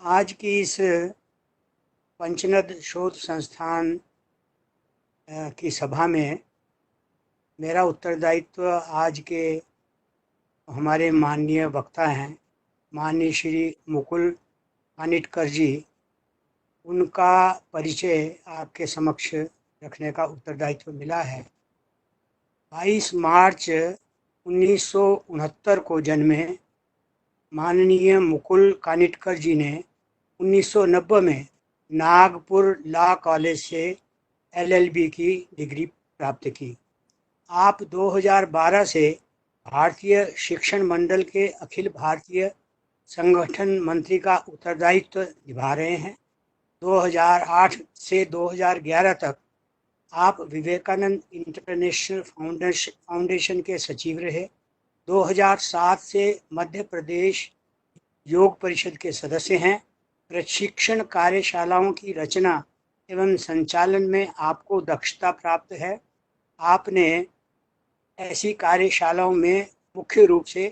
आज की इस पंचनद शोध संस्थान की सभा में मेरा उत्तरदायित्व आज के हमारे माननीय वक्ता हैं, माननीय श्री मुकुल कानिटकर जी, उनका परिचय आपके समक्ष रखने का उत्तरदायित्व मिला है। 22 मार्च 1969 को जन्मे माननीय मुकुल कानिटकर जी ने 1990 में नागपुर लॉ कॉलेज से LLB की डिग्री प्राप्त की। आप 2012 से भारतीय शिक्षण मंडल के अखिल भारतीय संगठन मंत्री का उत्तरदायित्व निभा रहे हैं। 2008 से 2011 तक आप विवेकानंद इंटरनेशनल फाउंडेशन के सचिव रहे। 2007 से मध्य प्रदेश योग परिषद के सदस्य हैं। प्रशिक्षण कार्यशालाओं की रचना एवं संचालन में आपको दक्षता प्राप्त है। आपने ऐसी कार्यशालाओं में मुख्य रूप से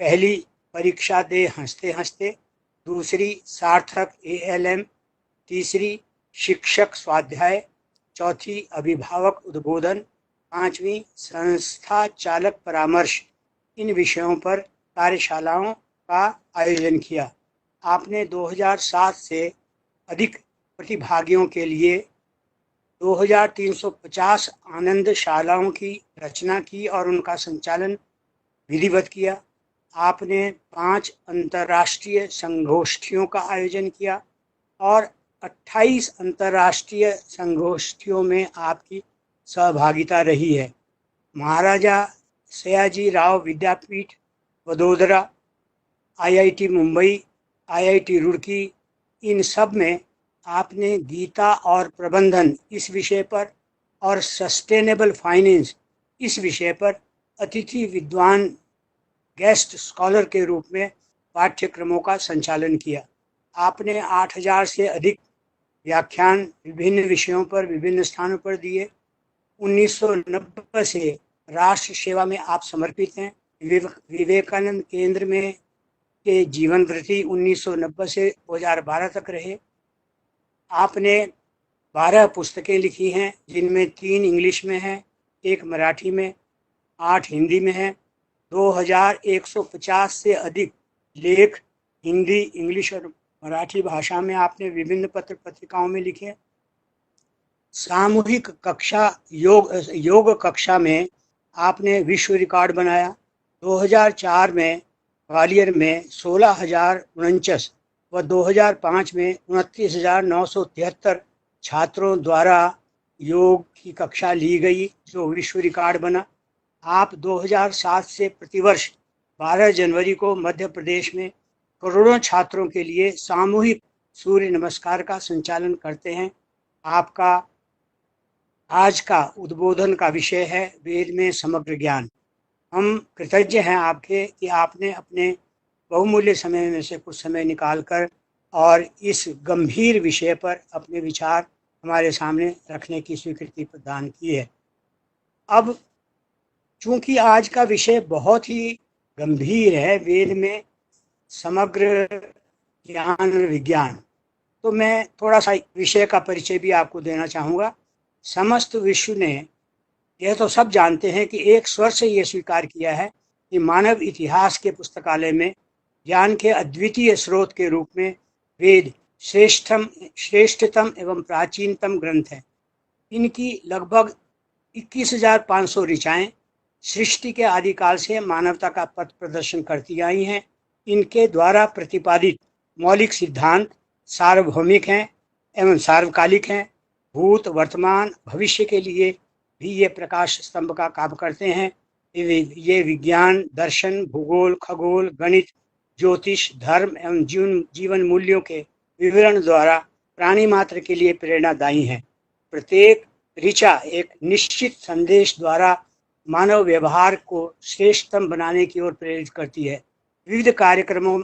पहली परीक्षा दे हंसते हंसते, दूसरी सार्थक ALM, तीसरी शिक्षक स्वाध्याय, चौथी अभिभावक उद्बोधन, पांचवी संस्था चालक परामर्श, इन विषयों पर कार्यशालाओं का आयोजन किया। आपने 2007 से अधिक प्रतिभागियों के लिए 2350 आनंदशालाओं की रचना की और उनका संचालन विधिवत किया। आपने 5 अंतर्राष्ट्रीय संगोष्ठियों का आयोजन किया और 28 अंतर्राष्ट्रीय संगोष्ठियों में आपकी सहभागिता रही है। महाराजा सयाजी राव विद्यापीठ वडोदरा, IIT मुंबई, IIT रुड़की, इन सब में आपने गीता और प्रबंधन इस विषय पर और सस्टेनेबल फाइनेंस इस विषय पर अतिथि विद्वान गेस्ट स्कॉलर के रूप में पाठ्यक्रमों का संचालन किया। आपने 8000 से अधिक व्याख्यान विभिन्न विषयों पर विभिन्न स्थानों पर दिए। 1990 से राष्ट्र सेवा में आप समर्पित हैं। विवेकानंद केंद्र में के जीवन वृत्ति 1990 से 2012 तक रहे। आपने 12 पुस्तकें लिखी हैं, जिनमें 3 इंग्लिश में हैं, 1 मराठी में, 8 हिंदी में हैं। 2150 से अधिक लेख हिंदी, इंग्लिश और मराठी भाषा में आपने विभिन्न पत्र पत्रिकाओं में लिखे। सामूहिक कक्षा योग कक्षा में आपने विश्व रिकॉर्ड बनाया। 2004 में ग्वालियर में 16,049 व 2005 में 29,973 छात्रों द्वारा योग की कक्षा ली गई, जो विश्व रिकॉर्ड बना। आप 2007 से प्रतिवर्ष 12 जनवरी को मध्य प्रदेश में करोड़ों छात्रों के लिए सामूहिक सूर्य नमस्कार का संचालन करते हैं। आपका आज का उद्बोधन का विषय है वेद में समग्र ज्ञान। हम कृतज्ञ हैं आपके कि आपने अपने बहुमूल्य समय में से कुछ समय निकालकर और इस गंभीर विषय पर अपने विचार हमारे सामने रखने की स्वीकृति प्रदान की है। अब चूंकि आज का विषय बहुत ही गंभीर है, वेद में समग्र ज्ञान विज्ञान, तो मैं थोड़ा सा विषय का परिचय भी आपको देना चाहूँगा। समस्त विश्व ने, यह तो सब जानते हैं कि एक स्वर से यह स्वीकार किया है कि मानव इतिहास के पुस्तकालय में ज्ञान के अद्वितीय स्रोत के रूप में वेद श्रेष्ठतम एवं प्राचीनतम ग्रंथ है। इनकी लगभग 21,500 ऋचाएँ सृष्टि के आदिकाल से मानवता का पथ प्रदर्शन करती आई हैं। इनके द्वारा प्रतिपादित मौलिक सिद्धांत सार्वभौमिक हैं एवं सार्वकालिक हैं। भूत, वर्तमान, भविष्य के लिए भी ये प्रकाश स्तंभ का काम करते हैं। ये विज्ञान, दर्शन, भूगोल, खगोल, गणित, ज्योतिष, धर्म एवं जीवन मूल्यों के विवरण द्वारा प्राणी मात्र के लिए प्रेरणादायी हैं। प्रत्येक ऋचा एक निश्चित संदेश द्वारा मानव व्यवहार को श्रेष्ठतम बनाने की ओर प्रेरित करती है। विविध कार्यक्रमों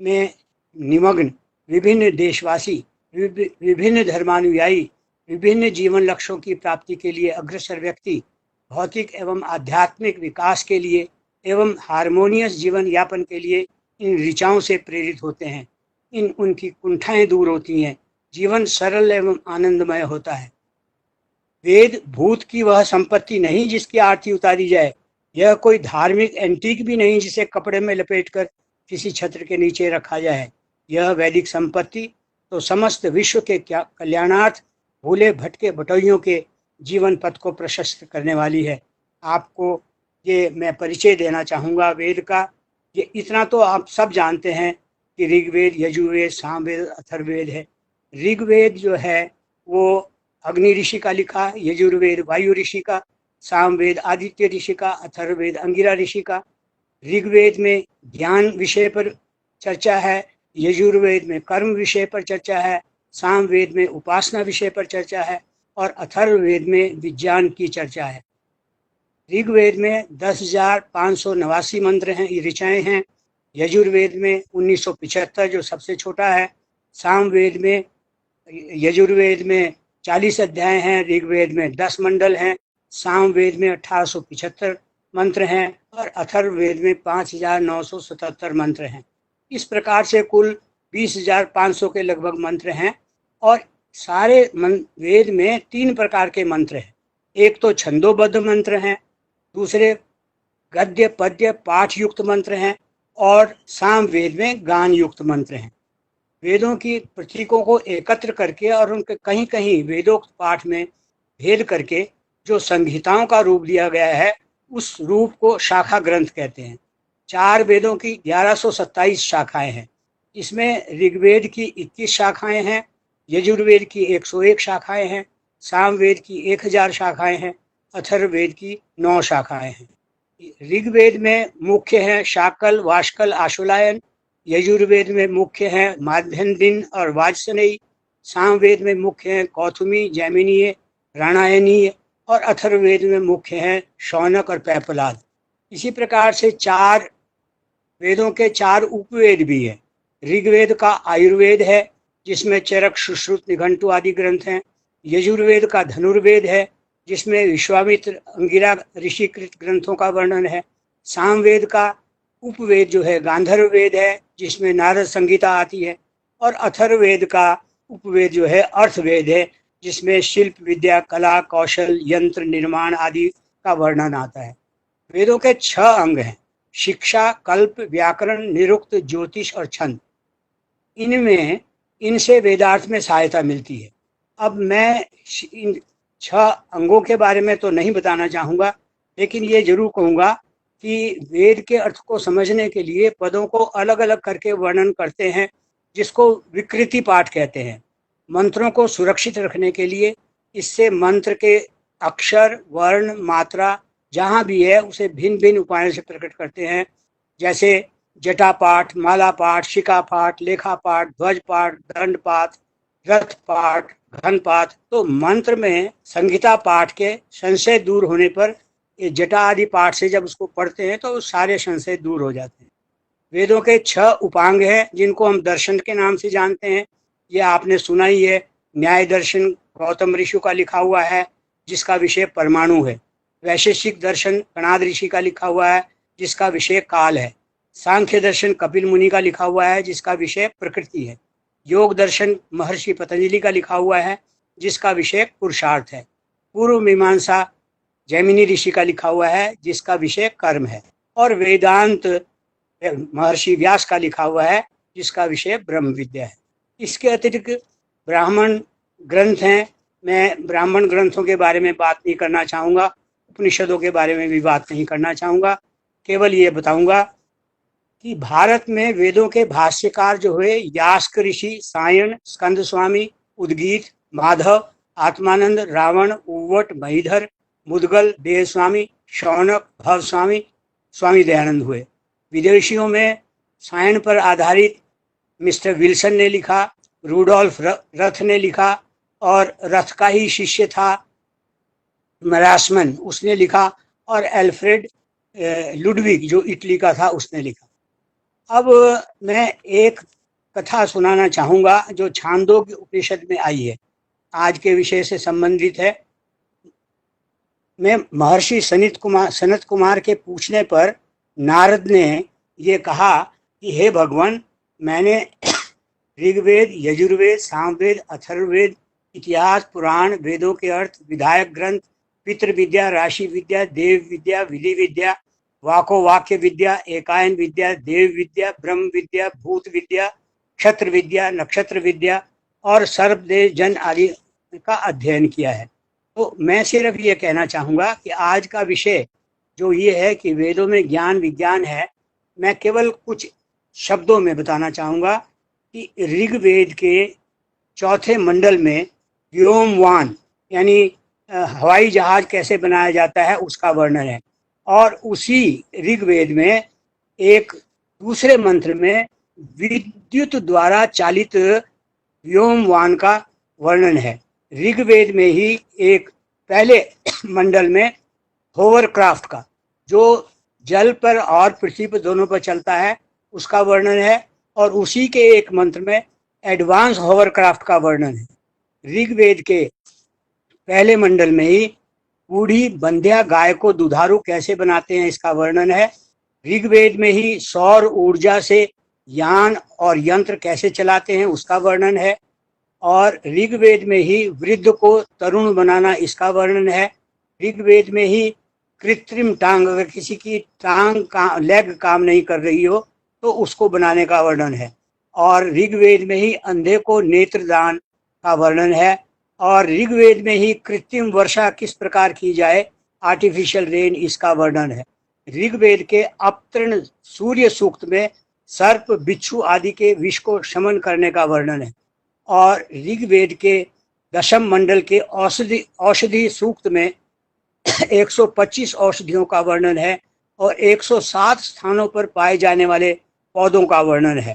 में निमग्न विभिन्न देशवासी, विभिन्न धर्मानुयायी, विभिन्न जीवन लक्ष्यों की प्राप्ति के लिए अग्रसर व्यक्ति भौतिक एवं आध्यात्मिक विकास के लिए एवं हार्मोनियस जीवन यापन के लिए इन ऋचाओं से प्रेरित होते हैं। उनकी कुंठाएं दूर होती हैं, जीवन सरल एवं आनंदमय होता है। वेद भूत की वह संपत्ति नहीं जिसकी आरती उतारी जाए, यह कोई धार्मिक एंटीक भी नहीं जिसे कपड़े में लपेटकर किसी छत्र के नीचे रखा जाए। यह वैदिक संपत्ति तो समस्त विश्व के कल्याणार्थ भूले भटके बटोइयों के जीवन पथ को प्रशस्त करने वाली है। आपको ये मैं परिचय देना चाहूँगा वेद का। ये इतना तो आप सब जानते हैं कि ऋग्वेद, यजुर्वेद, सामवेद, अथर्ववेद है। ऋग्वेद जो है वो अग्नि ऋषि का लिखा, यजुर्वेद वायु ऋषि का, सामवेद आदित्य ऋषि का, अथर्ववेद अंगिरा ऋषि का। ऋग्वेद में ज्ञान विषय पर चर्चा है, यजुर्वेद में कर्म विषय पर चर्चा है, सामवेद में उपासना विषय पर चर्चा है और अथर्ववेद में विज्ञान की चर्चा है। ऋग्वेद में 10,589 मंत्र हैं, ऋचाएँ हैं। यजुर्वेद में 1975 जो सबसे छोटा है। सामवेद में यजुर्वेद में 40 अध्याय हैं, ऋग्वेद में 10 मंडल हैं, सामवेद में 1875 मंत्र हैं और अथर्ववेद में 5,977 मंत्र हैं। इस प्रकार से कुल 20,500 के लगभग मंत्र हैं। और सारे वेद में 3 प्रकार के मंत्र हैं। एक तो छंदोबद्ध मंत्र हैं, दूसरे गद्य पद्य पाठ युक्त मंत्र हैं और सामवेद में गान युक्त मंत्र हैं। वेदों की प्रतीकों को एकत्र करके और उनके कहीं कहीं वेदोक्त पाठ में भेद करके जो संहिताओं का रूप दिया गया है, उस रूप को शाखा ग्रंथ कहते हैं। 4 वेदों की 1127 शाखाएं हैं। इसमें ऋग्वेद की 21 शाखाएं हैं, यजुर्वेद की 101 शाखाएं हैं, सामवेद की 1000 शाखाएं हैं, अथर्ववेद की 9 शाखाएं हैं। ऋग्वेद में मुख्य हैं शाकल, वाष्कल, आशुलायन। यजुर्वेद में मुख्य हैं माध्यन्दिन और वाजसनेयी। सामवेद में मुख्य हैं कौथुमी, जैमिनीय, राणायनीय और अथर्ववेद में मुख्य हैं शौनक और पैपलाद। इसी प्रकार से 4 वेदों के 4 उपवेद भी हैं। ऋग्वेद का आयुर्वेद है जिसमें चरक, सुश्रुत, निघंटु आदि ग्रंथ हैं। यजुर्वेद का धनुर्वेद है जिसमें विश्वामित्र, अंगिरा ऋषिकृत ग्रंथों का वर्णन है। सामवेद का उपवेद जो है गांधर्व वेद है जिसमें नारद संगीता आती है। और अथर्ववेद का उपवेद जो है अर्थवेद है जिसमें शिल्प विद्या, कला, कौशल, यंत्र निर्माण आदि का वर्णन आता है। वेदों के 6 अंग हैं: शिक्षा, कल्प, व्याकरण, निरुक्त, ज्योतिष और छंद। इनसे वेदार्थ में सहायता मिलती है। अब मैं इन 6 अंगों के बारे में तो नहीं बताना चाहूँगा, लेकिन ये जरूर कहूँगा कि वेद के अर्थ को समझने के लिए पदों को अलग अलग करके वर्णन करते हैं, जिसको विकृति पाठ कहते हैं। मंत्रों को सुरक्षित रखने के लिए इससे मंत्र के अक्षर, वर्ण, मात्रा जहाँ भी है उसे भिन्न भिन्न उपायों से प्रकट करते हैं। जैसे जटा पाठ, माला पाठ, शिखा पाठ, लेखा पाठ, ध्वज पाठ, दंड पाठ, रथ पाठ, घन पाठ। तो मंत्र में संहिता पाठ के संशय दूर होने पर ये जटा आदि पाठ से जब उसको पढ़ते हैं तो सारे संशय दूर हो जाते हैं। वेदों के 6 उपांग हैं जिनको हम दर्शन के नाम से जानते हैं। ये आपने सुना ही है। न्याय दर्शन गौतम ऋषि का लिखा हुआ है जिसका विषय परमाणु है। वैशेषिक दर्शन कणाद ऋषि का लिखा हुआ है जिसका विषय काल है। सांख्य दर्शन कपिल मुनि का लिखा हुआ है जिसका विषय प्रकृति है। योग दर्शन महर्षि पतंजलि का लिखा हुआ है जिसका विषय पुरुषार्थ है। पूर्व मीमांसा जैमिनी ऋषि का लिखा हुआ है जिसका विषय कर्म है। और वेदांत महर्षि व्यास का लिखा हुआ है जिसका विषय ब्रह्म विद्या है। इसके अतिरिक्त ब्राह्मण ग्रंथ हैं। मैं ब्राह्मण ग्रंथों के बारे में बात नहीं करना चाहूँगा, उपनिषदों के बारे में भी बात नहीं करना चाहूँगा। केवल ये बताऊँगा कि भारत में वेदों के भाष्यकार जो हुए यास्क ऋषि, सायण, स्कंद स्वामी, उद्गीत, माधव, आत्मानंद, रावण, उव्वट, महीधर, मुदगल, देव स्वामी, शौनक, भव स्वामी, स्वामी दयानंद हुए। विदेशियों में सायण पर आधारित मिस्टर विल्सन ने लिखा, रूडोल्फ रथ ने लिखा और रथ का ही शिष्य था मरासमन, उसने लिखा, और एल्फ्रेड लुडविग जो इटली का था उसने लिखा। अब मैं एक कथा सुनाना चाहूँगा जो छांदोग्य उपनिषद में आई है, आज के विषय से संबंधित है। मैं महर्षि सनत कुमार के पूछने पर नारद ने ये कहा कि हे भगवान, मैंने ऋग्वेद, यजुर्वेद, सामवेद, अथर्ववेद, इतिहास, पुराण, वेदों के अर्थ, विधायक ग्रंथ, पितृ विद्या, राशि विद्या, देव विद्या, विधि विद्या, वाको वाक्य विद्या, एकायन विद्या, देव विद्या, ब्रह्म विद्या, भूत विद्या, क्षत्र विद्या, नक्षत्र विद्या और सर्वदेश जन आदि का अध्ययन किया है। तो मैं सिर्फ ये कहना चाहूँगा कि आज का विषय जो ये है कि वेदों में ज्ञान विज्ञान है, मैं केवल कुछ शब्दों में बताना चाहूँगा कि ऋग्वेद के चौथे मंडल में व्योमवान यानी हवाई जहाज कैसे बनाया जाता है उसका वर्णन है, और उसी ऋग्वेद में एक दूसरे मंत्र में विद्युत द्वारा चालित व्योमवान का वर्णन है। ऋग्वेद में ही एक पहले मंडल में होवरक्राफ्ट का, जो जल पर और पृथ्वी पर दोनों पर चलता है, उसका वर्णन है, और उसी के एक मंत्र में एडवांस होवरक्राफ्ट का वर्णन है। ऋग्वेद के पहले मंडल में ही बूढ़ी बंध्या गाय को दुधारू कैसे बनाते हैं इसका वर्णन है। ऋग्वेद में ही सौर ऊर्जा से यान और यंत्र कैसे चलाते हैं उसका वर्णन है, और ऋग्वेद में ही वृद्ध को तरुण बनाना इसका वर्णन है। ऋग्वेद में ही कृत्रिम टांग, अगर किसी की लेग काम नहीं कर रही हो तो उसको बनाने का वर्णन है, और ऋग्वेद में ही अंधे को नेत्रदान का वर्णन है, और ऋग्वेद में ही कृत्रिम वर्षा किस प्रकार की जाए, आर्टिफिशियल रेन, इसका वर्णन है। ऋग्वेद के अपतरण सूर्य सूक्त में सर्प, बिच्छू आदि के विष को शमन करने का वर्णन है, और ऋग्वेद के दशम मंडल के औषधि सूक्त में 125 औषधियों का वर्णन है, और 107 स्थानों पर पाए जाने वाले पौधों का वर्णन है।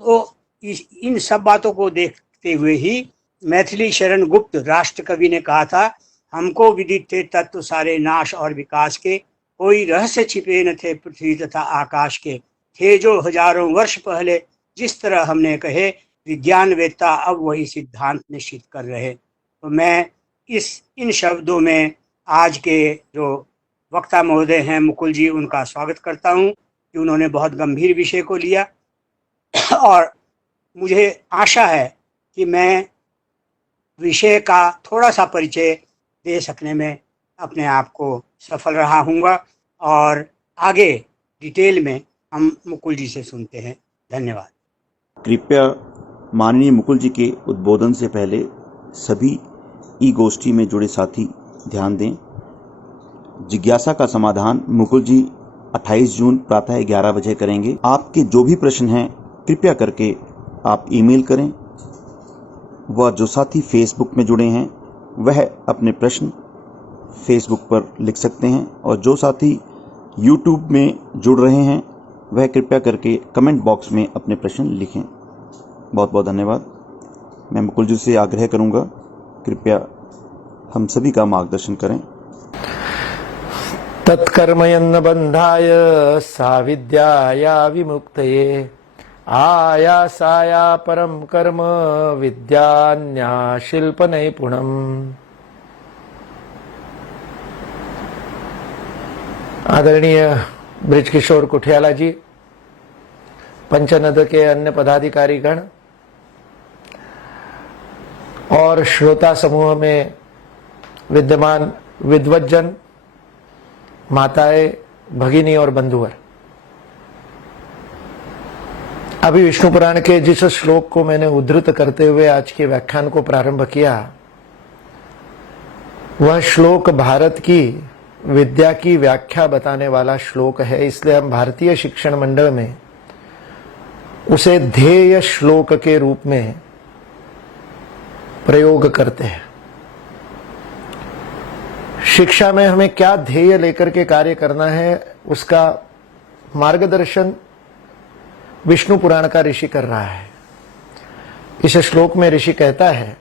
तो इन सब बातों को देखते हुए ही मैथिली शरण गुप्त राष्ट्र कवि ने कहा था, हमको विदित थे तत्व सारे नाश और विकास के, कोई रहस्य छिपे न थे पृथ्वी तथा आकाश के, थे जो हजारों वर्ष पहले जिस तरह हमने कहे, विज्ञान वेत्ता अब वही सिद्धांत निश्चित कर रहे। तो मैं इन शब्दों में आज के जो वक्ता महोदय हैं मुकुल जी, उनका स्वागत करता हूं कि उन्होंने बहुत गंभीर विषय को लिया, और मुझे आशा है कि मैं विषय का थोड़ा सा परिचय दे सकने में अपने आप को सफल रहा हूँगा, और आगे डिटेल में हम मुकुल जी से सुनते हैं। धन्यवाद। कृपया माननीय मुकुल जी के उद्बोधन से पहले सभी ई गोष्ठी में जुड़े साथी ध्यान दें। जिज्ञासा का समाधान मुकुल जी 28 जून प्रातः 11 बजे करेंगे। आपके जो भी प्रश्न हैं कृपया करके आप ईमेल करें, वह जो साथी फेसबुक में जुड़े हैं वह अपने प्रश्न फेसबुक पर लिख सकते हैं, और जो साथी यूट्यूब में जुड़ रहे हैं वह कृपया करके कमेंट बॉक्स में अपने प्रश्न लिखें। बहुत बहुत धन्यवाद। मैं मुकुल जी से आग्रह करूंगा, कृपया हम सभी का मार्गदर्शन करें। तत्कर्मयन्न बंधाय साविद्याया विमुक्तये, आयासाया परम कर्म विद्यान्या शिल्प नैपुणम्। आदरणीय बृजकिशोर कुठियाला जी, पंचनद के अन्य पदाधिकारीगण और श्रोता समूह में विद्यमान विद्वज्जन, माताएं, भगिनी और बंधुवर, अभी विष्णु पुराण के जिस श्लोक को मैंने उद्धृत करते हुए आज के व्याख्यान को प्रारंभ किया, वह श्लोक भारत की विद्या की व्याख्या बताने वाला श्लोक है। इसलिए हम भारतीय शिक्षण मंडल में उसे ध्येय श्लोक के रूप में प्रयोग करते हैं। शिक्षा में हमें क्या ध्येय लेकर के कार्य करना है, उसका मार्गदर्शन विष्णु पुराण का ऋषि कर रहा है। इस श्लोक में ऋषि कहता है,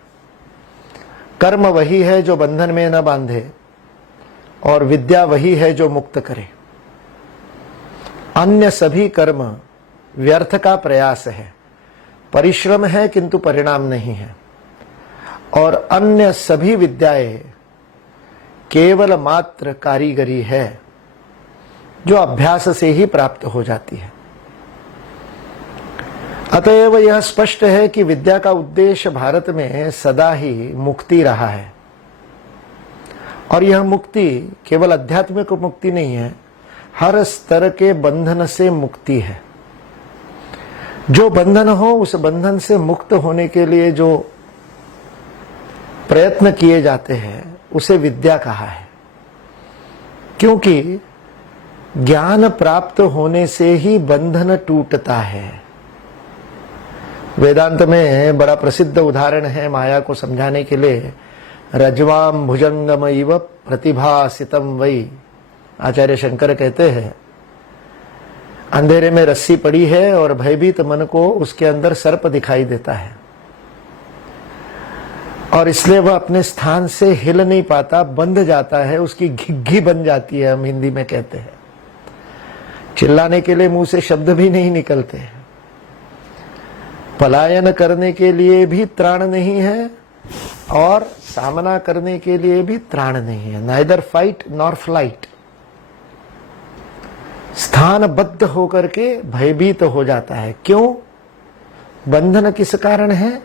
कर्म वही है जो बंधन में न बांधे, और विद्या वही है जो मुक्त करे। अन्य सभी कर्म व्यर्थ का प्रयास है, परिश्रम है किंतु परिणाम नहीं है, और अन्य सभी विद्याएं केवल मात्र कारीगरी है जो अभ्यास से ही प्राप्त हो जाती है। अतएव यह स्पष्ट है कि विद्या का उद्देश्य भारत में सदा ही मुक्ति रहा है, और यह मुक्ति केवल आध्यात्मिक मुक्ति नहीं है, हर स्तर के बंधन से मुक्ति है। जो बंधन हो उस बंधन से मुक्त होने के लिए जो प्रयत्न किए जाते हैं उसे विद्या कहा है, क्योंकि ज्ञान प्राप्त होने से ही बंधन टूटता है। वेदांत में बड़ा प्रसिद्ध उदाहरण है माया को समझाने के लिए, रज्वाम भुजंगम इव प्रतिभासितम वही। आचार्य शंकर कहते हैं अंधेरे में रस्सी पड़ी है और भयभीत मन को उसके अंदर सर्प दिखाई देता है, और इसलिए वह अपने स्थान से हिल नहीं पाता, बंध जाता है, उसकी घिघी बन जाती है, हम हिंदी में कहते हैं। चिल्लाने के लिए मुंह से शब्द भी नहीं निकलते, पलायन करने के लिए भी त्राण नहीं है और सामना करने के लिए भी त्राण नहीं है, नाइदर फाइट नॉर फ्लाइट। स्थानबद्ध होकर के भयभीत हो जाता है। क्यों? बंधन किस कारण है?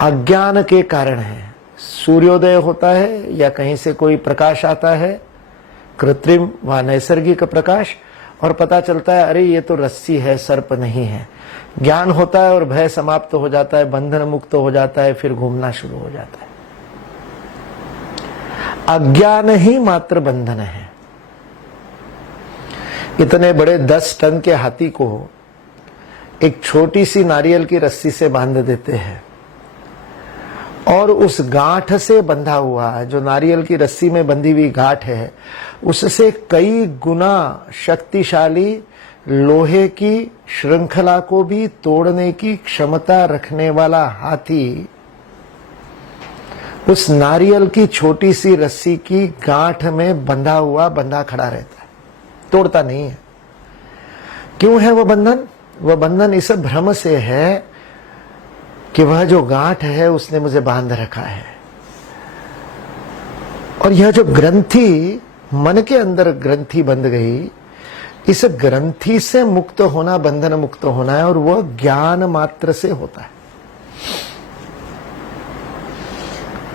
अज्ञान के कारण है। सूर्योदय होता है या कहीं से कोई प्रकाश आता है, कृत्रिम व नैसर्गिक प्रकाश, और पता चलता है अरे ये तो रस्सी है, सर्प नहीं है। ज्ञान होता है और भय समाप्त हो जाता है, बंधन मुक्त हो जाता है, फिर घूमना शुरू हो जाता है। अज्ञान ही मात्र बंधन है। इतने बड़े 10 टन के हाथी को एक छोटी सी नारियल की रस्सी से बांध देते हैं, और उस गांठ से बंधा हुआ, जो नारियल की रस्सी में बंधी हुई गांठ है, उससे कई गुना शक्तिशाली लोहे की श्रृंखला को भी तोड़ने की क्षमता रखने वाला हाथी उस नारियल की छोटी सी रस्सी की गांठ में बंधा खड़ा रहता है, तोड़ता नहीं है। क्यों है वह बंधन? वह बंधन इस भ्रम से है कि वह जो गांठ है उसने मुझे बांध रखा है, और यह जो ग्रंथि मन के अंदर ग्रंथि बंध गई, इस ग्रंथि से मुक्त होना बंधन मुक्त होना है, और वह ज्ञान मात्र से होता है।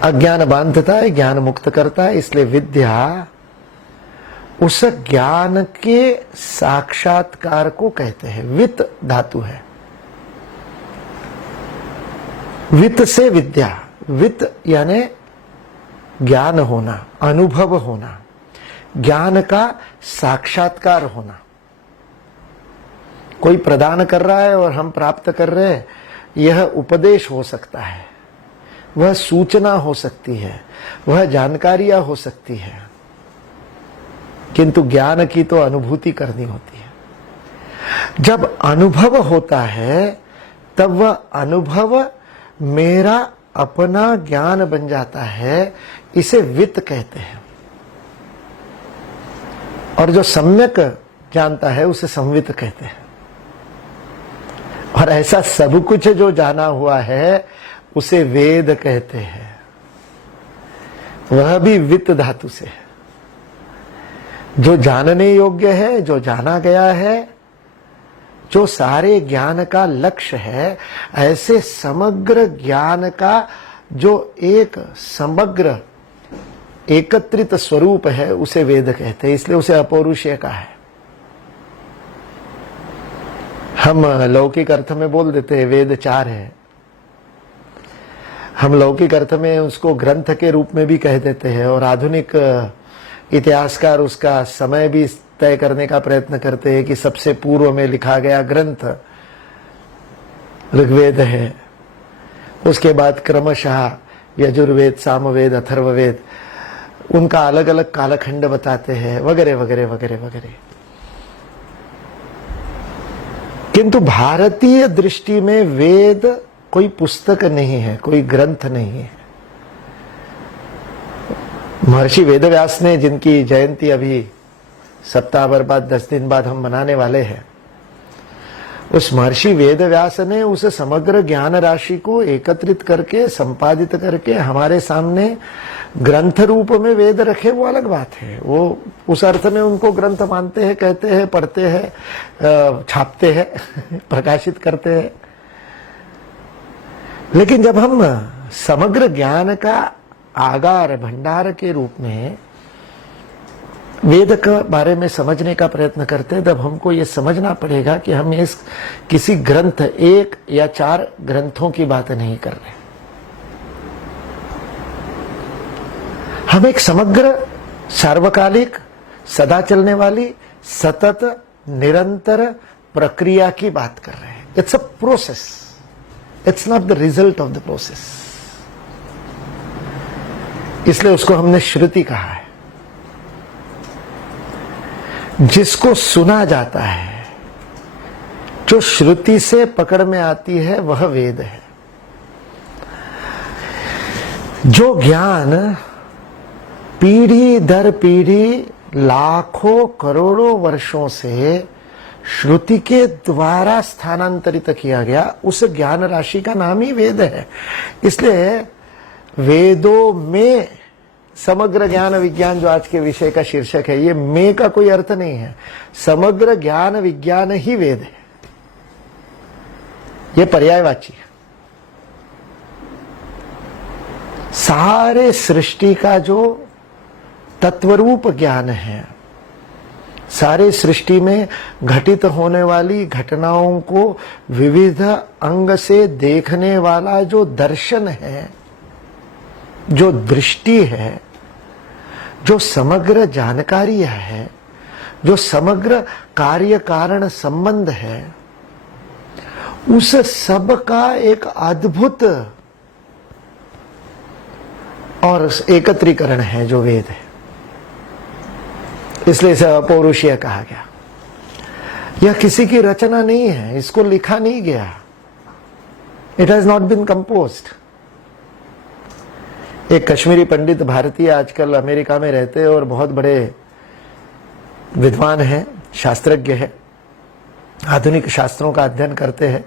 अज्ञान बांधता है, ज्ञान मुक्त करता है। इसलिए विद्या उस ज्ञान के साक्षात्कार को कहते हैं। वित्त धातु है, वित्त से विद्या। वित्त यानी ज्ञान होना, अनुभव होना, ज्ञान का साक्षात्कार होना। कोई प्रदान कर रहा है और हम प्राप्त कर रहे हैं, यह उपदेश हो सकता है, वह सूचना हो सकती है, वह जानकारियां हो सकती है, किंतु ज्ञान की तो अनुभूति करनी होती है। जब अनुभव होता है तब वह अनुभव मेरा अपना ज्ञान बन जाता है, इसे वित्त कहते हैं। और जो सम्यक जानता है उसे संवित कहते हैं। और ऐसा सब कुछ जो जाना हुआ है उसे वेद कहते हैं, वह भी वित्त धातु से है। जो जानने योग्य है, जो जाना गया है, जो सारे ज्ञान का लक्ष्य है, ऐसे समग्र ज्ञान का जो एक समग्र एकत्रित स्वरूप है उसे वेद कहते हैं। इसलिए उसे अपौरुषेय कहा है। हम लौकिक अर्थ में बोल देते हैं वेद 4 है, हम लौकिक अर्थ में उसको ग्रंथ के रूप में भी कह देते हैं, और आधुनिक इतिहासकार उसका समय भी तय करने का प्रयत्न करते हैं कि सबसे पूर्व में लिखा गया ग्रंथ ऋग्वेद है, उसके बाद क्रमशः यजुर्वेद, सामवेद, अथर्ववेद, उनका अलग अलग कालखंड बताते हैं, वगैरह वगैरह वगैरह वगैरह। किंतु भारतीय दृष्टि में वेद कोई पुस्तक नहीं है, कोई ग्रंथ नहीं है। महर्षि वेदव्यास ने, जिनकी जयंती अभी सप्ताह भर बाद 10 दिन बाद हम मनाने वाले हैं, उस महर्षि वेदव्यास ने उस समग्र ज्ञान राशि को एकत्रित करके, संपादित करके हमारे सामने ग्रंथ रूप में वेद रखे, वो अलग बात है। वो उस अर्थ में उनको ग्रंथ मानते हैं, कहते हैं, पढ़ते हैं, छापते हैं, प्रकाशित करते हैं, लेकिन जब हम समग्र ज्ञान का आगार भंडार के रूप में वेद के बारे में समझने का प्रयत्न करते हैं, तब हमको ये समझना पड़ेगा कि हम इस किसी ग्रंथ, एक या चार ग्रंथों की बात नहीं कर रहे। हम एक समग्र, सार्वकालिक, सदा चलने वाली, सतत, निरंतर प्रक्रिया की बात कर रहे हैं। It's a process, it's not the result of the process. इसलिए उसको हमने श्रुति कहा है। जिसको सुना जाता है, जो श्रुति से पकड़ में आती है, वह वेद है। जो ज्ञान पीढ़ी दर पीढ़ी, लाखों करोड़ों वर्षों से श्रुति के द्वारा स्थानांतरित किया गया, उस ज्ञान राशि का नाम ही वेद है। इसलिए वेदों में समग्र ज्ञान विज्ञान, जो आज के विषय का शीर्षक है, ये में का कोई अर्थ नहीं है। समग्र ज्ञान विज्ञान ही वेद है, ये पर्यायवाची है। सारे सृष्टि का जो तत्वरूप ज्ञान है, सारे सृष्टि में घटित होने वाली घटनाओं को विविध अंग से देखने वाला जो दर्शन है, जो दृष्टि है, जो समग्र जानकारी है, जो समग्र कार्य कारण संबंध है, उस सब का एक अद्भुत और एकत्रीकरण है जो वेद है। इसलिए इसे अपौरुषीय कहा गया। यह किसी की रचना नहीं है, इसको लिखा नहीं गया। It has not been composed. एक कश्मीरी पंडित भारतीय आजकल अमेरिका में रहते हैं और बहुत बड़े विद्वान हैं, शास्त्रज्ञ हैं, आधुनिक शास्त्रों का अध्ययन करते हैं,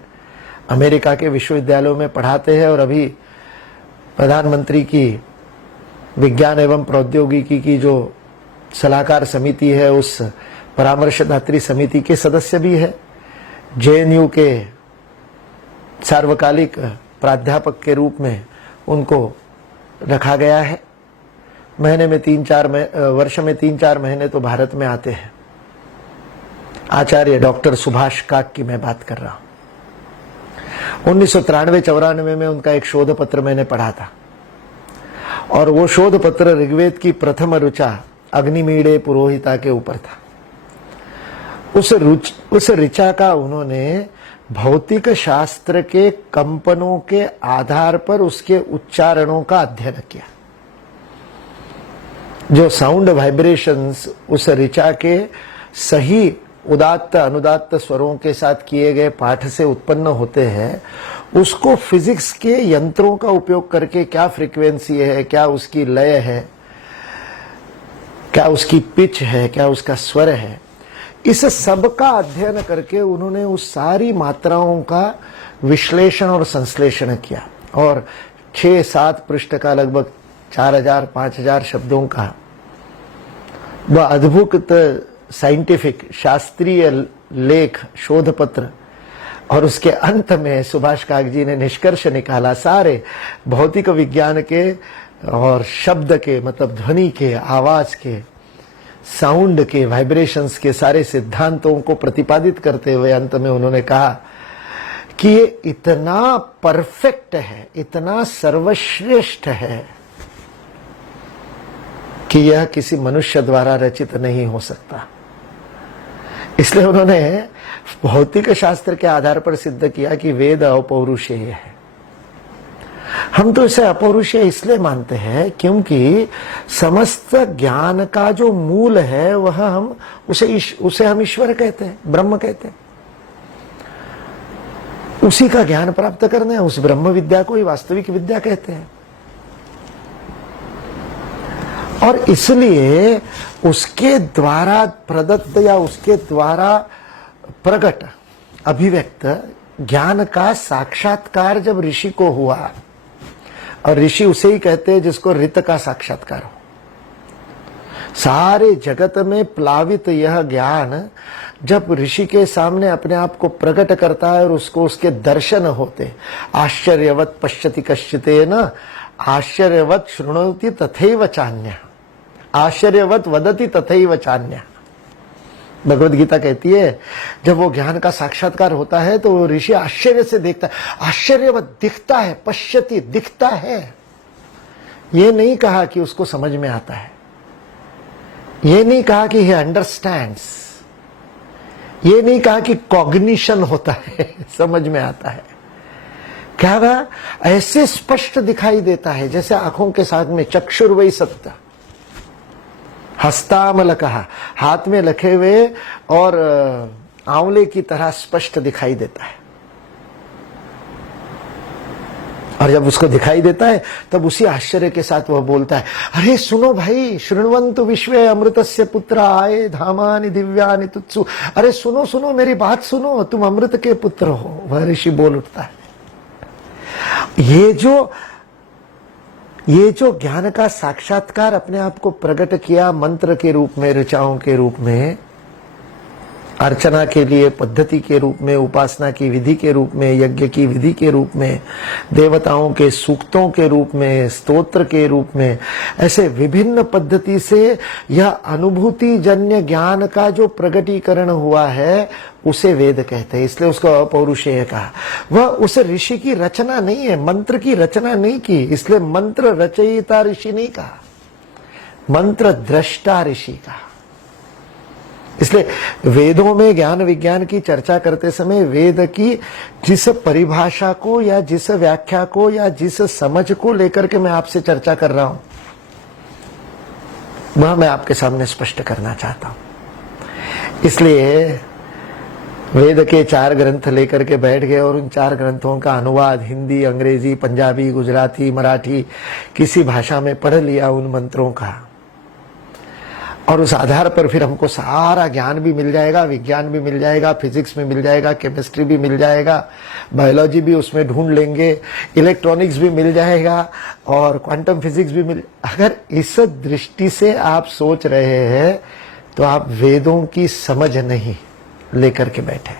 अमेरिका के विश्वविद्यालयों में पढ़ाते हैं और अभी प्रधानमंत्री की विज्ञान एवं प्रौद्योगिकी की जो सलाहकार समिति है, उस परामर्शदात्री समिति के सदस्य भी है। जेएनयू के सार्वकालिक प्राध्यापक के रूप में उनको रखा गया है। महीने में वर्ष में 3-4 महीने तो भारत में आते हैं। आचार्य डॉक्टर सुभाष काक की मैं बात कर रहा हूं। 1993-94 में उनका एक शोध पत्र मैंने पढ़ा था और वो शोध पत्र ऋग्वेद की प्रथम ऋचा अग्निमीड़े पुरोहिता के ऊपर था। उस ऋचा का उन्होंने भौतिक शास्त्र के कंपनों के आधार पर उसके उच्चारणों का अध्ययन किया। जो साउंड वाइब्रेशंस उस ऋचा के सही उदात्त अनुदात्त स्वरों के साथ किए गए पाठ से उत्पन्न होते हैं, उसको फिजिक्स के यंत्रों का उपयोग करके क्या फ्रीक्वेंसी है, क्या उसकी लय है, क्या उसकी पिच है, क्या उसका स्वर है, इस सब का अध्ययन करके उन्होंने उस सारी मात्राओं का विश्लेषण और संश्लेषण किया और 6-7 पृष्ठ का लगभग 4000-5000 शब्दों का वह अद्भुत साइंटिफिक शास्त्रीय लेख शोध पत्र। और उसके अंत में सुभाष काक जी ने निष्कर्ष निकाला, सारे भौतिक विज्ञान के और शब्द के, मतलब ध्वनि के, आवाज के, साउंड के, वाइब्रेशंस के सारे सिद्धांतों को प्रतिपादित करते हुए अंत में उन्होंने कहा कि ये इतना परफेक्ट है, इतना सर्वश्रेष्ठ है कि यह किसी मनुष्य द्वारा रचित नहीं हो सकता। इसलिए उन्होंने भौतिक शास्त्र के आधार पर सिद्ध किया कि वेद अपौरुषेय है। हम तो इसे अपौरुषेय इसलिए मानते हैं क्योंकि समस्त ज्ञान का जो मूल है वह हम उसे हम ईश्वर कहते हैं, ब्रह्म कहते हैं। उसी का ज्ञान प्राप्त करना है, उस ब्रह्म विद्या को ही वास्तविक विद्या कहते हैं। और इसलिए उसके द्वारा प्रदत्त या उसके द्वारा प्रकट अभिव्यक्त ज्ञान का साक्षात्कार जब ऋषि को हुआ, और ऋषि उसे ही कहते हैं जिसको ऋत का साक्षात्कार हो, सारे जगत में प्लावित यह ज्ञान जब ऋषि के सामने अपने आप को प्रकट करता है और उसको उसके दर्शन होते, आश्चर्यवत पश्यति कश्चिते न आश्चर्यवत शृणोति तथैव चान्य, आश्चर्यवत वदति तथैव चान्य। भगवत गीता कहती है जब वो ज्ञान का साक्षात्कार होता है तो वो ऋषि आश्चर्य से देखता है, आश्चर्यवत दिखता है, पश्यति दिखता है। ये नहीं कहा कि उसको समझ में आता है, ये नहीं कहा कि ही अंडरस्टैंड्स, ये नहीं कहा कि कॉग्निशन होता है, समझ में आता है। क्या कहा? ऐसे स्पष्ट दिखाई देता है जैसे आंखों के साथ में चक्षुर्वै सत्य, हस्तामल कहा, हाथ में लखे हुए और आंवले की तरह स्पष्ट दिखाई देता है। और जब उसको दिखाई देता है तब उसी आश्चर्य के साथ वह बोलता है, अरे सुनो भाई, शृण्वन्तु विश्वे अमृतस्य पुत्र आए धामानि दिव्यानि तुत्सु। अरे सुनो सुनो, मेरी बात सुनो, तुम अमृत के पुत्र हो। वह ऋषि बोल उठता है। ये जो ज्ञान का साक्षात्कार अपने आप को प्रकट किया मंत्र के रूप में, ऋचाओं के रूप में, अर्चना के लिए पद्धति के रूप में, उपासना की विधि के रूप में, यज्ञ की विधि के रूप में, देवताओं के सूक्तों के रूप में, स्तोत्र के रूप में, ऐसे विभिन्न पद्धति से यह अनुभूति जन्य ज्ञान का जो प्रकटीकरण हुआ है उसे वेद कहते हैं। इसलिए उसको अपौरुषेय कहा। वह उस ऋषि की रचना नहीं है, मंत्र की रचना नहीं की, इसलिए मंत्र रचयिता ऋषि नहीं कहा, मंत्र दृष्टा ऋषि कहा। इसलिए वेदों में ज्ञान विज्ञान की चर्चा करते समय वेद की जिस परिभाषा को या जिस व्याख्या को या जिस समझ को लेकर के मैं आपसे चर्चा कर रहा हूं, वह मैं आपके सामने स्पष्ट करना चाहता हूं। इसलिए वेद के 4 ग्रंथ लेकर के बैठ गए और उन 4 ग्रंथों का अनुवाद हिंदी, अंग्रेजी, पंजाबी, गुजराती, मराठी किसी भाषा में पढ़ लिया उन मंत्रों का, और उस आधार पर फिर हमको सारा ज्ञान भी मिल जाएगा, विज्ञान भी मिल जाएगा, फिजिक्स भी मिल जाएगा, केमिस्ट्री भी मिल जाएगा, बायोलॉजी भी उसमें ढूंढ लेंगे, इलेक्ट्रॉनिक्स भी मिल जाएगा और क्वांटम फिजिक्स भी मिल। अगर इस दृष्टि से आप सोच रहे हैं तो आप वेदों की समझ नहीं लेकर के बैठे।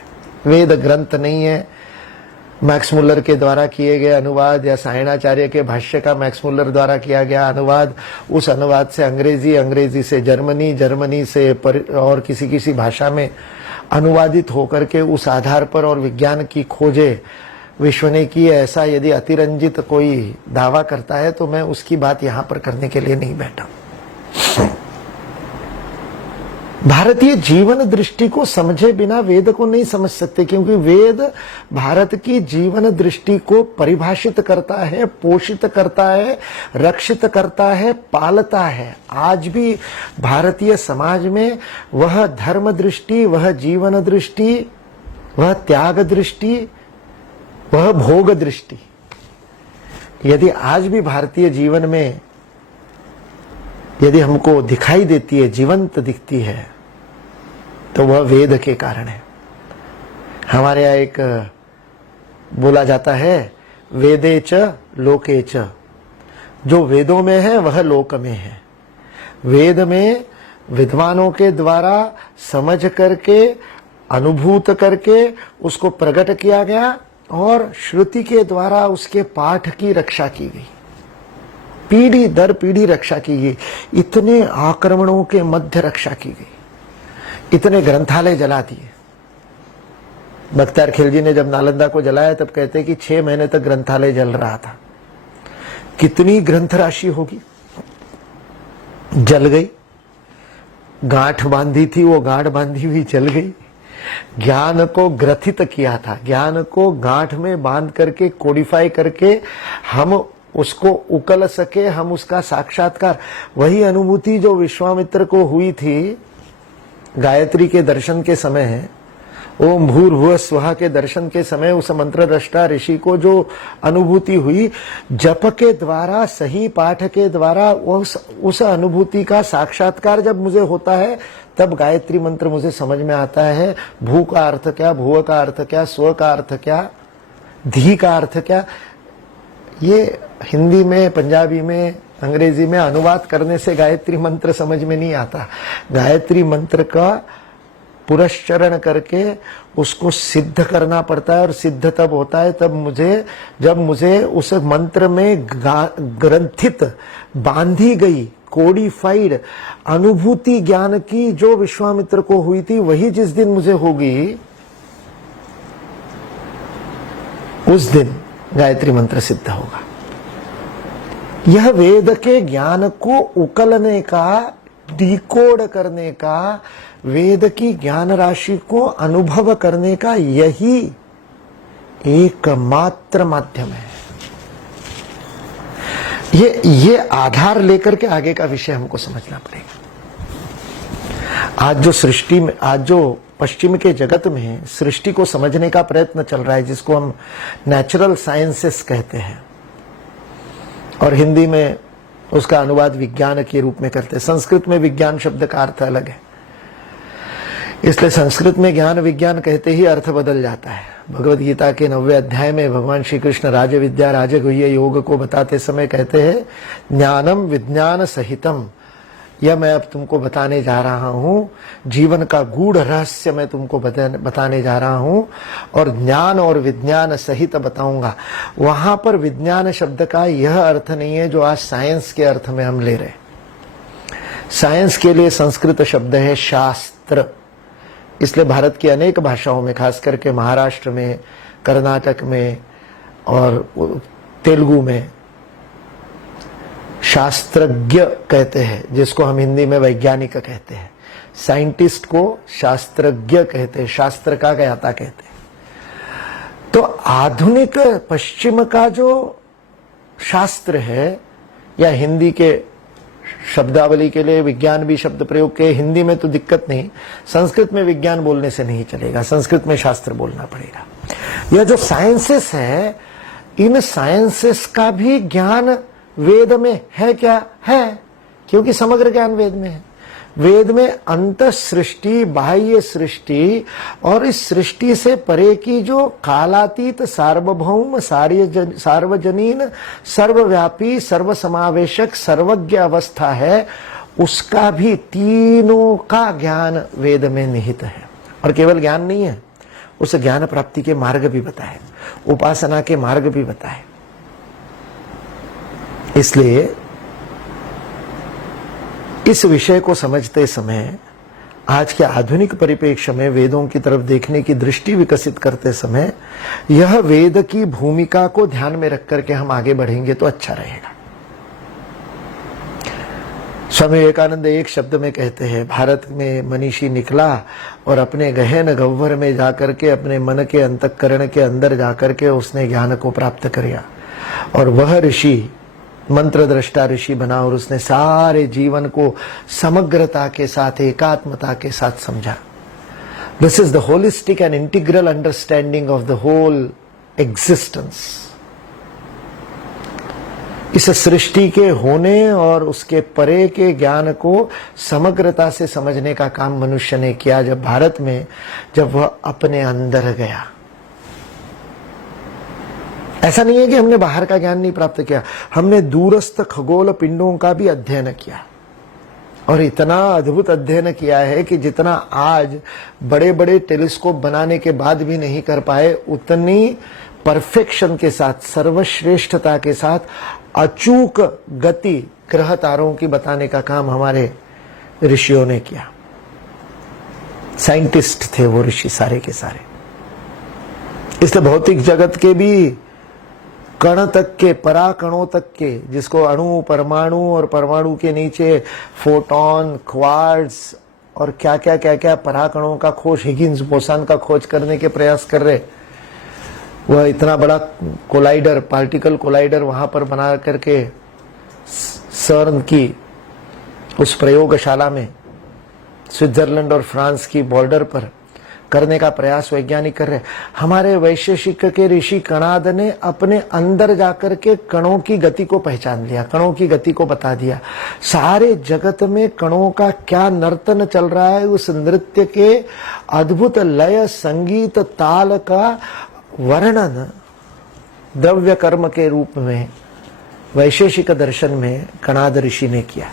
वेद ग्रंथ नहीं है, मैक्स मुलर के द्वारा किए गए अनुवाद या सायणाचार्य के भाष्य का मैक्स मुलर द्वारा किया गया अनुवाद, उस अनुवाद से अंग्रेजी, अंग्रेजी से जर्मनी, जर्मनी से और किसी भाषा में अनुवादित होकर के उस आधार पर और विज्ञान की खोजें विश्व ने की। ऐसा यदि अतिरंजित कोई दावा करता है तो मैं उसकी बात यहां पर करने के लिए नहीं बैठा। भारतीय जीवन दृष्टि को समझे बिना वेद को नहीं समझ सकते, क्योंकि वेद भारत की जीवन दृष्टि को परिभाषित करता है, पोषित करता है, रक्षित करता है, पालता है। आज भी भारतीय समाज में वह धर्म दृष्टि, वह जीवन दृष्टि, वह त्याग दृष्टि, वह भोग दृष्टि यदि आज भी भारतीय जीवन में यदि हमको दिखाई देती है, जीवंत दिखती है, तो वह वेद के कारण है। हमारे यहाँ एक बोला जाता है, वेदे च लोके च, जो वेदों में है वह लोक में है। वेद में विद्वानों के द्वारा समझ करके, अनुभूत करके उसको प्रकट किया गया और श्रुति के द्वारा उसके पाठ की रक्षा की गई, पीढ़ी दर पीढ़ी रक्षा की गई, इतने आक्रमणों के मध्य रक्षा की गई, इतने ग्रंथालय जला दिए। बख्तियार खिलजी ने जब नालंदा को जलाया तब कहते कि 6 महीने तक ग्रंथालय जल रहा था। कितनी ग्रंथ राशि होगी, जल गई। गांठ बांधी थी, वो गांठ बांधी हुई जल गई। ज्ञान को ग्रथित किया था, ज्ञान को गांठ में बांध करके कोडिफाई करके हम उसको उकल सके, हम उसका साक्षात्कार, वही अनुभूति जो विश्वामित्र को हुई थी गायत्री के दर्शन के समय है, ओम भूर्भुवः स्वः के दर्शन के समय उस मंत्र दृष्टा ऋषि को जो अनुभूति हुई, जप के द्वारा, सही पाठ के द्वारा उस अनुभूति का साक्षात्कार जब मुझे होता है तब गायत्री मंत्र मुझे समझ में आता है। भू का अर्थ क्या, भुव का अर्थ क्या, स्व का अर्थ क्या, धी का अर्थ क्या, ये हिंदी में, पंजाबी में, अंग्रेजी में अनुवाद करने से गायत्री मंत्र समझ में नहीं आता। गायत्री मंत्र का पुरस्चरण करके उसको सिद्ध करना पड़ता है, और सिद्ध तब होता है जब मुझे उस मंत्र में ग्रंथित बांधी गई कोडिफाइड अनुभूति ज्ञान की जो विश्वामित्र को हुई थी, वही जिस दिन मुझे होगी, उस दिन गायत्री मंत्र सिद्ध होगा। यह वेद के ज्ञान को उकलने का, डिकोड करने का, वेद की ज्ञान राशि को अनुभव करने का यही एकमात्र माध्यम है। ये आधार लेकर के आगे का विषय हमको समझना पड़ेगा। आज जो सृष्टि में, आज जो पश्चिम के जगत में सृष्टि को समझने का प्रयत्न चल रहा है, जिसको हम नेचुरल साइंसेस कहते हैं, और हिंदी में उसका अनुवाद विज्ञान के रूप में करते हैं। संस्कृत में विज्ञान शब्द का अर्थ अलग है, इसलिए संस्कृत में ज्ञान विज्ञान कहते ही अर्थ बदल जाता है। भगवद गीता के 9वें अध्याय में भगवान श्री कृष्ण राज विद्या राजगुह्य योग को बताते समय कहते हैं, ज्ञानम विज्ञान सहितम। यह मैं अब तुमको बताने जा रहा हूं, जीवन का गूढ़ रहस्य मैं तुमको बताने जा रहा हूं, और ज्ञान और विज्ञान सहित बताऊंगा। वहां पर विज्ञान शब्द का यह अर्थ नहीं है जो आज साइंस के अर्थ में हम ले रहे। साइंस के लिए संस्कृत शब्द है शास्त्र। इसलिए भारत की अनेक भाषाओं में, खास करके महाराष्ट्र में, कर्नाटक में और तेलुगु में शास्त्रज्ञ कहते हैं, जिसको हम हिंदी में वैज्ञानिक कहते हैं। साइंटिस्ट को शास्त्रज्ञ कहते हैं, शास्त्र का ज्ञाता कहते हैं। तो आधुनिक पश्चिम का जो शास्त्र है, या हिंदी के शब्दावली के लिए विज्ञान भी शब्द प्रयोग के, हिंदी में तो दिक्कत नहीं, संस्कृत में विज्ञान बोलने से नहीं चलेगा, संस्कृत में शास्त्र बोलना पड़ेगा। यह जो साइंसेस है, इन साइंसेस का भी ज्ञान वेद में है क्या? है, क्योंकि समग्र ज्ञान वेद में है। वेद में अंत सृष्टि, बाह्य सृष्टि और इस सृष्टि से परे की जो कालातीत, सार्वभौम, सार्वजनीन, सर्वव्यापी, सर्वसमावेशक, सर्वज्ञ अवस्था है, उसका भी, तीनों का ज्ञान वेद में निहित है। और केवल ज्ञान नहीं है, उस ज्ञान प्राप्ति के मार्ग भी बताए, उपासना के मार्ग भी बताए। इसलिए इस विषय को समझते समय, आज के आधुनिक परिप्रेक्ष्य में वेदों की तरफ देखने की दृष्टि विकसित करते समय, यह वेद की भूमिका को ध्यान में रख करके हम आगे बढ़ेंगे तो अच्छा रहेगा। स्वामी विवेकानंद एक शब्द में कहते हैं, भारत में मनीषी निकला और अपने गहन गह्वर में जाकर के, अपने मन के अंतःकरण के अंदर जाकर के उसने ज्ञान को प्राप्त किया, और वह ऋषि मंत्र दृष्टा ऋषि बना, और उसने सारे जीवन को समग्रता के साथ, एकात्मता के साथ समझा। This is the holistic and integral understanding of the whole existence. इस सृष्टि के होने और उसके परे के ज्ञान को समग्रता से समझने का काम मनुष्य ने किया, जब भारत में, जब वह अपने अंदर गया। ऐसा नहीं है कि हमने बाहर का ज्ञान नहीं प्राप्त किया, हमने दूरस्थ खगोल पिंडों का भी अध्ययन किया, और इतना अद्भुत अध्ययन किया है कि जितना आज बड़े बड़े टेलीस्कोप बनाने के बाद भी नहीं कर पाए, उतनी परफेक्शन के साथ, सर्वश्रेष्ठता के साथ, अचूक गति ग्रह तारों की बताने का काम हमारे ऋषियों ने किया। साइंटिस्ट थे वो ऋषि सारे के सारे। इसलिए भौतिक जगत के भी कण तक के, पराकणों तक के, जिसको अणु, परमाणु और परमाणु के नीचे फोटॉन, क्वार्ट्ज और क्या क्या क्या क्या पराकणों का खोज, हिगिंस बोसान का खोज करने के प्रयास कर रहे, वह इतना बड़ा कोलाइडर, पार्टिकल कोलाइडर वहां पर बना करके सर्न की उस प्रयोगशाला में स्विट्जरलैंड और फ्रांस की बॉर्डर पर करने का प्रयास वैज्ञानिक कर रहे। हमारे वैशेषिक के ऋषि कणाद ने अपने अंदर जाकर के कणों की गति को पहचान लिया, कणों की गति को बता दिया। सारे जगत में कणों का क्या नर्तन चल रहा है, उस नृत्य के अद्भुत लय, संगीत, ताल का वर्णन द्रव्य कर्म के रूप में वैशेषिक दर्शन में कणाद ऋषि ने किया।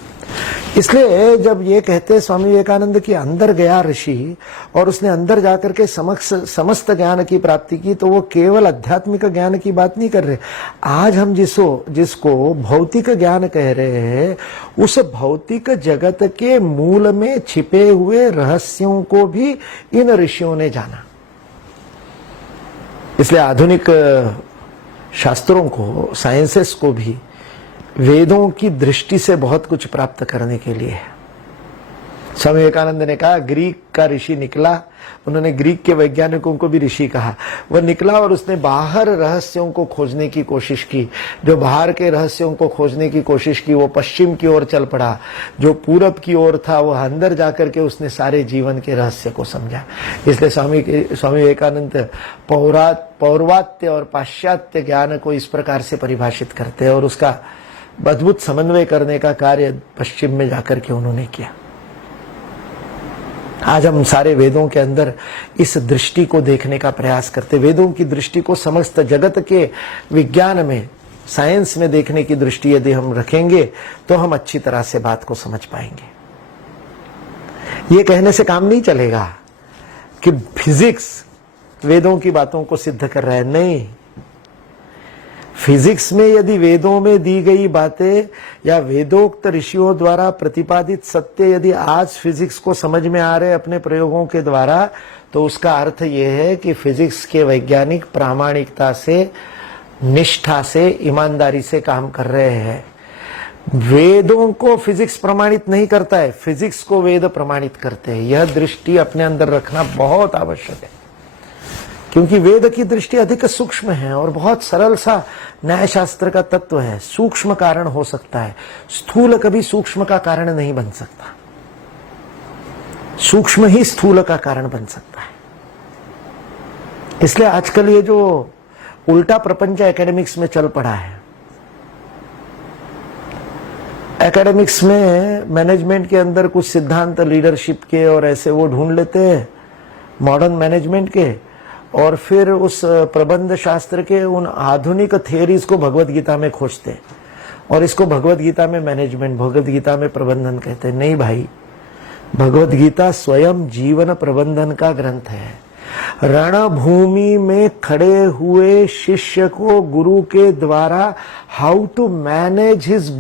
इसलिए जब ये कहते हैं स्वामी विवेकानंद कि अंदर गया ऋषि और उसने अंदर जाकर के समस्त ज्ञान की प्राप्ति की, तो वो केवल आध्यात्मिक ज्ञान की बात नहीं कर रहे। आज हम जिसको भौतिक ज्ञान कह रहे हैं, उस भौतिक जगत के मूल में छिपे हुए रहस्यों को भी इन ऋषियों ने जाना। इसलिए आधुनिक शास्त्रों को, साइंसेस को भी वेदों की दृष्टि से बहुत कुछ प्राप्त करने के लिए है। स्वामी विवेकानंद ने कहा ग्रीक का ऋषि निकला, उन्होंने ग्रीक के वैज्ञानिकों को भी ऋषि कहा। वह निकला और उसने बाहर रहस्यों को खोजने की कोशिश की। जो बाहर के रहस्यों को खोजने की कोशिश की वो पश्चिम की ओर चल पड़ा, जो पूरब की ओर था वह अंदर जाकर के उसने सारे जीवन के रहस्य को समझा। इसलिए स्वामी विवेकानंद पौर्वात्य और पाश्चात्य ज्ञान को इस प्रकार से परिभाषित करते हैं और उसका अद्भुत समन्वय करने का कार्य पश्चिम में जाकर के उन्होंने किया। आज हम सारे वेदों के अंदर इस दृष्टि को देखने का प्रयास करते। वेदों की दृष्टि को समस्त जगत के विज्ञान में, साइंस में देखने की दृष्टि यदि हम रखेंगे तो हम अच्छी तरह से बात को समझ पाएंगे। ये कहने से काम नहीं चलेगा कि फिजिक्स वेदों की बातों को सिद्ध कर रहा है। नहीं, फिजिक्स में यदि वेदों में दी गई बातें या वेदोक्त ऋषियों द्वारा प्रतिपादित सत्य यदि आज फिजिक्स को समझ में आ रहे अपने प्रयोगों के द्वारा, तो उसका अर्थ यह है कि फिजिक्स के वैज्ञानिक प्रामाणिकता से, निष्ठा से, ईमानदारी से काम कर रहे हैं। वेदों को फिजिक्स प्रमाणित नहीं करता है, फिजिक्स को वेद प्रमाणित करते हैं। यह दृष्टि अपने अंदर रखना बहुत आवश्यक है, क्योंकि वेद की दृष्टि अधिक सूक्ष्म है और बहुत सरल सा न्यायशास्त्र का तत्व है। सूक्ष्म कारण हो सकता है, स्थूल कभी सूक्ष्म का कारण नहीं बन सकता। सूक्ष्म ही स्थूल का कारण बन सकता है। इसलिए आजकल ये जो उल्टा प्रपंच एकेडमिक्स में चल पड़ा है, एकेडमिक्स में मैनेजमेंट के अंदर कुछ सिद्धांत लीडरशिप के और ऐसे वो ढूंढ लेते हैं मॉडर्न मैनेजमेंट के, और फिर उस प्रबंध शास्त्र के उन आधुनिक थियरीज को भगवत गीता में खोजते हैं और इसको भगवत गीता में मैनेजमेंट, भगवत गीता में प्रबंधन कहते हैं। नहीं भाई, भगवत गीता स्वयं जीवन प्रबंधन का ग्रंथ है। रणभूमि में खड़े हुए शिष्य को गुरु के द्वारा how to manage his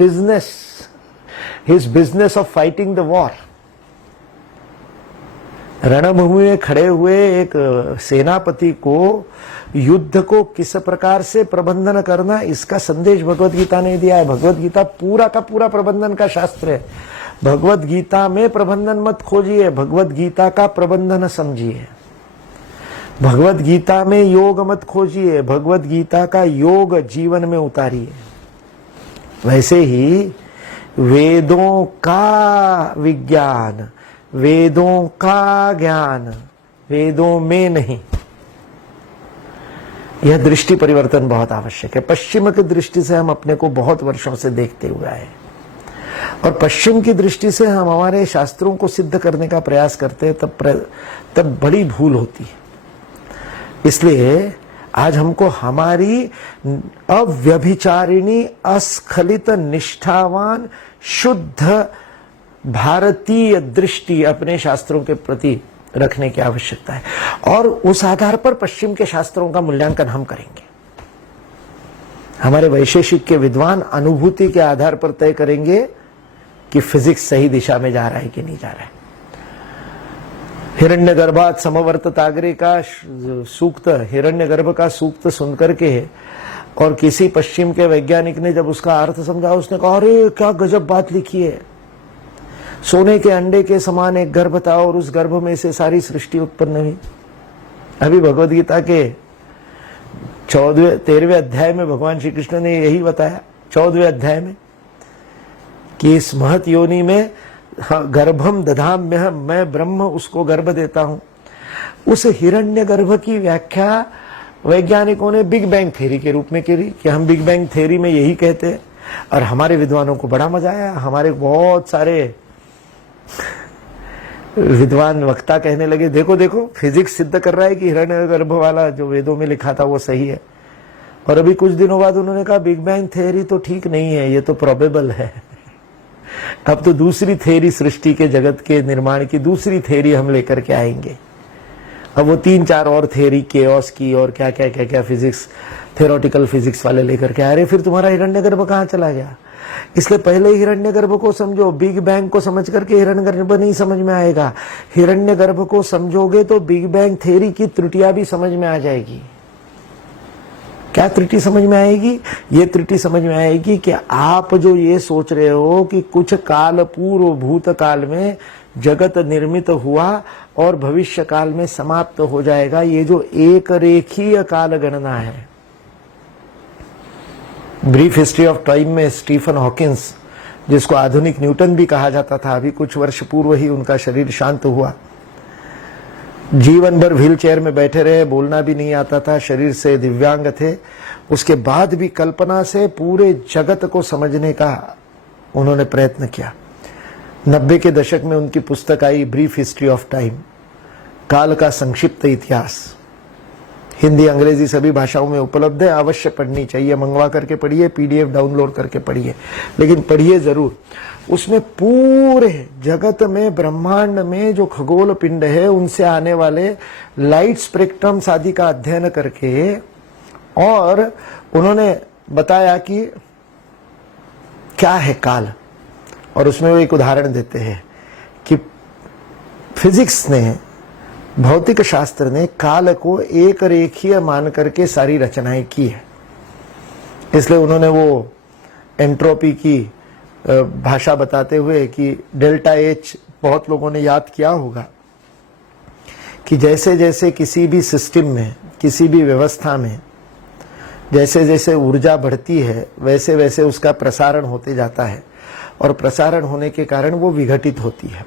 business of fighting the war. रणभूमि में खड़े हुए एक सेनापति को युद्ध को किस प्रकार से प्रबंधन करना, इसका संदेश भगवत गीता ने दिया है। भगवत गीता पूरा का पूरा प्रबंधन का शास्त्र है। भगवत गीता में प्रबंधन मत खोजिए, भगवत गीता का प्रबंधन समझिए। भगवत गीता में योग मत खोजिए, भगवत गीता का योग जीवन में उतारिए। वैसे ही वेदों का विज्ञान, वेदों का ज्ञान वेदों में नहीं, यह दृष्टि परिवर्तन बहुत आवश्यक है। पश्चिम की दृष्टि से हम अपने को बहुत वर्षों से देखते हुए आए और पश्चिम की दृष्टि से हम हमारे शास्त्रों को सिद्ध करने का प्रयास करते हैं, तब बड़ी भूल होती है। इसलिए आज हमको हमारी अव्यभिचारिणी, अस्खलित, निष्ठावान, शुद्ध भारतीय दृष्टि अपने शास्त्रों के प्रति रखने की आवश्यकता है और उस आधार पर पश्चिम के शास्त्रों का मूल्यांकन हम करेंगे। हमारे वैशेषिक के विद्वान अनुभूति के आधार पर तय करेंगे कि फिजिक्स सही दिशा में जा रहा है कि नहीं जा रहा है। हिरण्यगर्भात समवर्तताग्रे का सूक्त, हिरण्यगर्भ का सूक्त सुनकर के और किसी पश्चिम के वैज्ञानिक ने जब उसका अर्थ समझा, उसने कहा अरे क्या गजब बात लिखी है। सोने के अंडे के समान एक गर्भ था और उस गर्भ में से सारी सृष्टि उत्पन्न हुई। अभी भगवत गीता के 13वें अध्याय में भगवान श्री कृष्ण ने यही बताया, 14वें अध्याय में, कि इस महत योनि में गर्भम दधाम्यहम, मैं ब्रह्म उसको गर्भ देता हूं। उस हिरण्य गर्भ की व्याख्या वैज्ञानिकों ने बिग बैंग थ्योरी के रूप में करी कि हम बिग बैंग थ्योरी में यही कहते हैं, और हमारे विद्वानों को बड़ा मजा आया। हमारे बहुत सारे विद्वान वक्ता कहने लगे देखो देखो फिजिक्स सिद्ध कर रहा है कि हिरण्यगर्भ वाला जो वेदों में लिखा था वो सही है। और अभी कुछ दिनों बाद उन्होंने कहा बिग बैंग थ्योरी तो ठीक नहीं है, ये तो प्रोबेबल है। अब तो दूसरी थ्योरी, सृष्टि के जगत के निर्माण की दूसरी थ्योरी हम लेकर के आएंगे। अब वो 3-4 और थ्योरी, केओस की और क्या क्या क्या क्या फिजिक्स, थ्योरेटिकल फिजिक्स वाले लेकर के आ रहे। फिर तुम्हारा हिरण्यगर्भ कहाँ चला गया? इसलिए पहले हिरण्यगर्भ को समझो, बिग बैंग को समझ करके हिरण्यगर्भ नहीं समझ में आएगा। हिरण्यगर्भ को समझोगे तो बिग बैंग थ्योरी की त्रुटियां भी समझ में आ जाएगी। क्या त्रुटि समझ में आएगी? ये त्रुटि समझ में आएगी कि आप जो ये सोच रहे हो कि कुछ काल पूर्व भूतकाल में जगत निर्मित हुआ और भविष्य काल में समाप्त हो जाएगा, ये जो एक रेखीय काल गणना है। ब्रीफ हिस्ट्री ऑफ टाइम में स्टीफन हॉकिंस, जिसको आधुनिक न्यूटन भी कहा जाता था, अभी कुछ वर्ष पूर्व ही उनका शरीर शांत हुआ। जीवन भर व्हील चेयर में बैठे रहे, बोलना भी नहीं आता था, शरीर से दिव्यांग थे। उसके बाद भी कल्पना से पूरे जगत को समझने का उन्होंने प्रयत्न किया। 90 के दशक में उनकी पुस्तक आई ब्रीफ हिस्ट्री ऑफ टाइम, काल का संक्षिप्त इतिहास। हिंदी अंग्रेजी सभी भाषाओं में उपलब्ध है, अवश्य पढ़नी चाहिए। मंगवा करके पढ़िए, पीडीएफ डाउनलोड करके पढ़िए, लेकिन पढ़िए जरूर। उसमें पूरे जगत में, ब्रह्मांड में जो खगोल पिंड है, उनसे आने वाले लाइट स्पेक्ट्रम्स आदि का अध्ययन करके, और उन्होंने बताया कि क्या है काल। और उसमें वो एक उदाहरण देते हैं कि फिजिक्स ने, भौतिक शास्त्र ने काल को एक रेखीय मान करके सारी रचनाएं की है। इसलिए उन्होंने वो एंट्रोपी की भाषा बताते हुए कि डेल्टा एच, बहुत लोगों ने याद किया होगा कि जैसे जैसे किसी भी सिस्टम में, किसी भी व्यवस्था में जैसे जैसे ऊर्जा बढ़ती है, वैसे वैसे उसका प्रसारण होते जाता है, और प्रसारण होने के कारण वो विघटित होती है।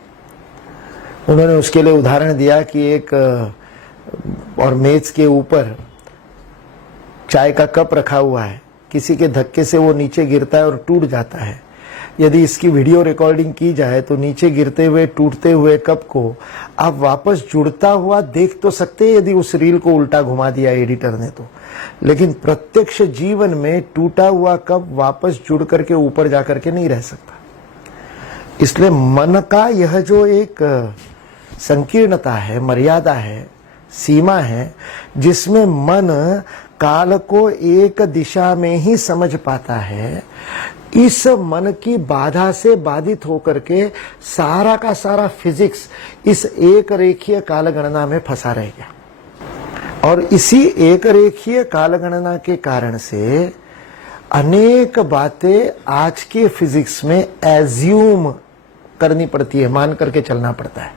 उन्होंने उसके लिए उदाहरण दिया कि एक और मेज के ऊपर चाय का कप रखा हुआ है, किसी के धक्के से वो नीचे गिरता है और टूट जाता है। यदि इसकी वीडियो रिकॉर्डिंग की जाए तो नीचे गिरते हुए, टूटते हुए कप को आप वापस जुड़ता हुआ देख तो सकते हैं, यदि उस रील को उल्टा घुमा दिया एडिटर ने तो। लेकिन प्रत्यक्ष जीवन में टूटा हुआ कप वापस जुड़ करके ऊपर जाकर के नहीं रह सकता। इसलिए मन का यह जो एक संकीर्णता है, मर्यादा है, सीमा है, जिसमें मन काल को एक दिशा में ही समझ पाता है, इस मन की बाधा से बाधित होकर के सारा का सारा फिजिक्स इस एक रेखीय काल गणना में फंसा रह गया। और इसी एक रेखीय काल गणना के कारण से अनेक बातें आज के फिजिक्स में एज्यूम करनी पड़ती है, मान करके चलना पड़ता है।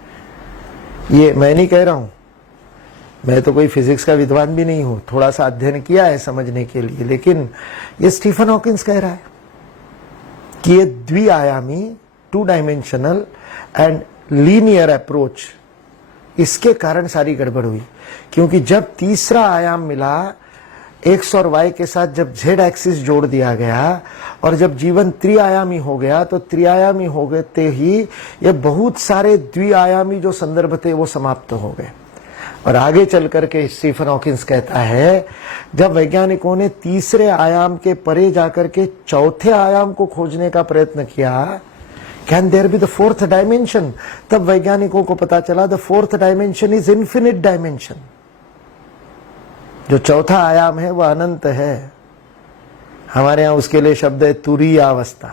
ये मैं नहीं कह रहा हूं, मैं तो कोई फिजिक्स का विद्वान भी नहीं हूं, थोड़ा सा अध्ययन किया है समझने के लिए, लेकिन ये स्टीफन हॉकिंस कह रहा है कि ये द्विआयामी, 2 डायमेंशनल एंड लीनियर अप्रोच, इसके कारण सारी गड़बड़ हुई। क्योंकि जब तीसरा आयाम मिला, एक्स और वाई के साथ जब जेड एक्सिस जोड़ दिया गया, और जब जीवन त्रिआयामी हो गया, तो त्रिआयामी हो गए ही ये बहुत सारे द्विआयामी जो संदर्भ थे वो समाप्त हो गए। और आगे चल करके स्टीफन हॉकिंस कहता है, जब वैज्ञानिकों ने तीसरे आयाम के परे जाकर के चौथे आयाम को खोजने का प्रयत्न किया, can there be the 4th dimension, तब वैज्ञानिकों को पता चला the 4th dimension is infinite dimension. जो चौथा आयाम है वह अनंत है। हमारे यहां उसके लिए शब्द है तुरीय अवस्था,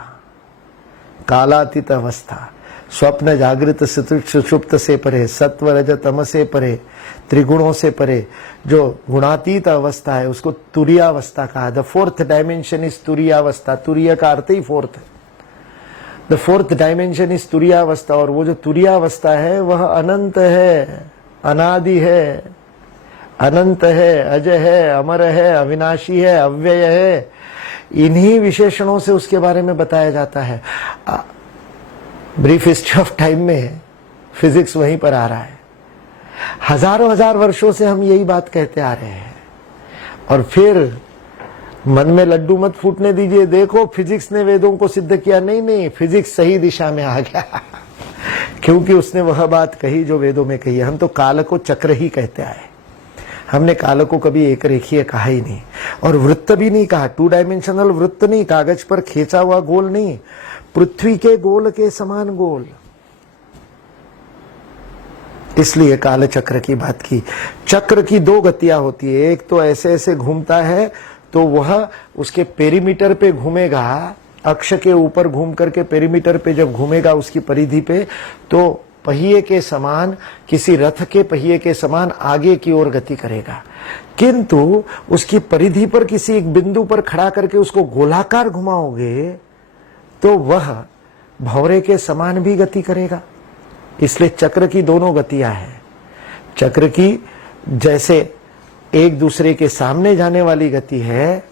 कालातीत अवस्था, स्वप्न जागृत सुषुप्त से परे, सत्व रज तम से परे, त्रिगुणों से परे जो गुणातीत अवस्था है उसको तुरीय अवस्था कहा। द 4th डायमेंशन इज तुरीय अवस्था। तुरीय का अर्थ ही 4th है। द 4th डायमेंशन इज तुरीय अवस्था, और वो जो तुरीय अवस्था है वह अनंत है, अनादि है, अनंत है, अजय है, अमर है, अविनाशी है, अव्यय है। इन्हीं विशेषणों से उसके बारे में बताया जाता है। ब्रीफ हिस्ट्री ऑफ टाइम में फिजिक्स वहीं पर आ रहा है। हजारों हजार वर्षों से हम यही बात कहते आ रहे हैं, और फिर मन में लड्डू मत फूटने दीजिए, देखो फिजिक्स ने वेदों को सिद्ध किया। नहीं नहीं, फिजिक्स सही दिशा में आ गया क्योंकि उसने वह बात कही जो वेदों में कही है। हम तो काल को चक्र ही कहते आए, हमने काल को कभी एक रेखीय कहा ही नहीं, और वृत्त भी नहीं कहा, 2 डायमेंशनल वृत्त नहीं, कागज पर खींचा हुआ गोल नहीं, पृथ्वी के गोल के समान गोल। इसलिए काल चक्र की बात की। चक्र की 2 गतियां होती है, एक तो ऐसे ऐसे घूमता है तो वह उसके पेरीमीटर पे घूमेगा, अक्ष के ऊपर घूम करके पेरीमीटर पे जब घूमेगा उसकी परिधि पे, तो पहिए के समान, किसी रथ के पहिए के समान आगे की ओर गति करेगा। किंतु उसकी परिधि पर किसी एक बिंदु पर खड़ा करके उसको गोलाकार घुमाओगे तो वह भंवरे के समान भी गति करेगा। इसलिए चक्र की दोनों गतियां हैं। चक्र की जैसे एक दूसरे के सामने जाने वाली गति है,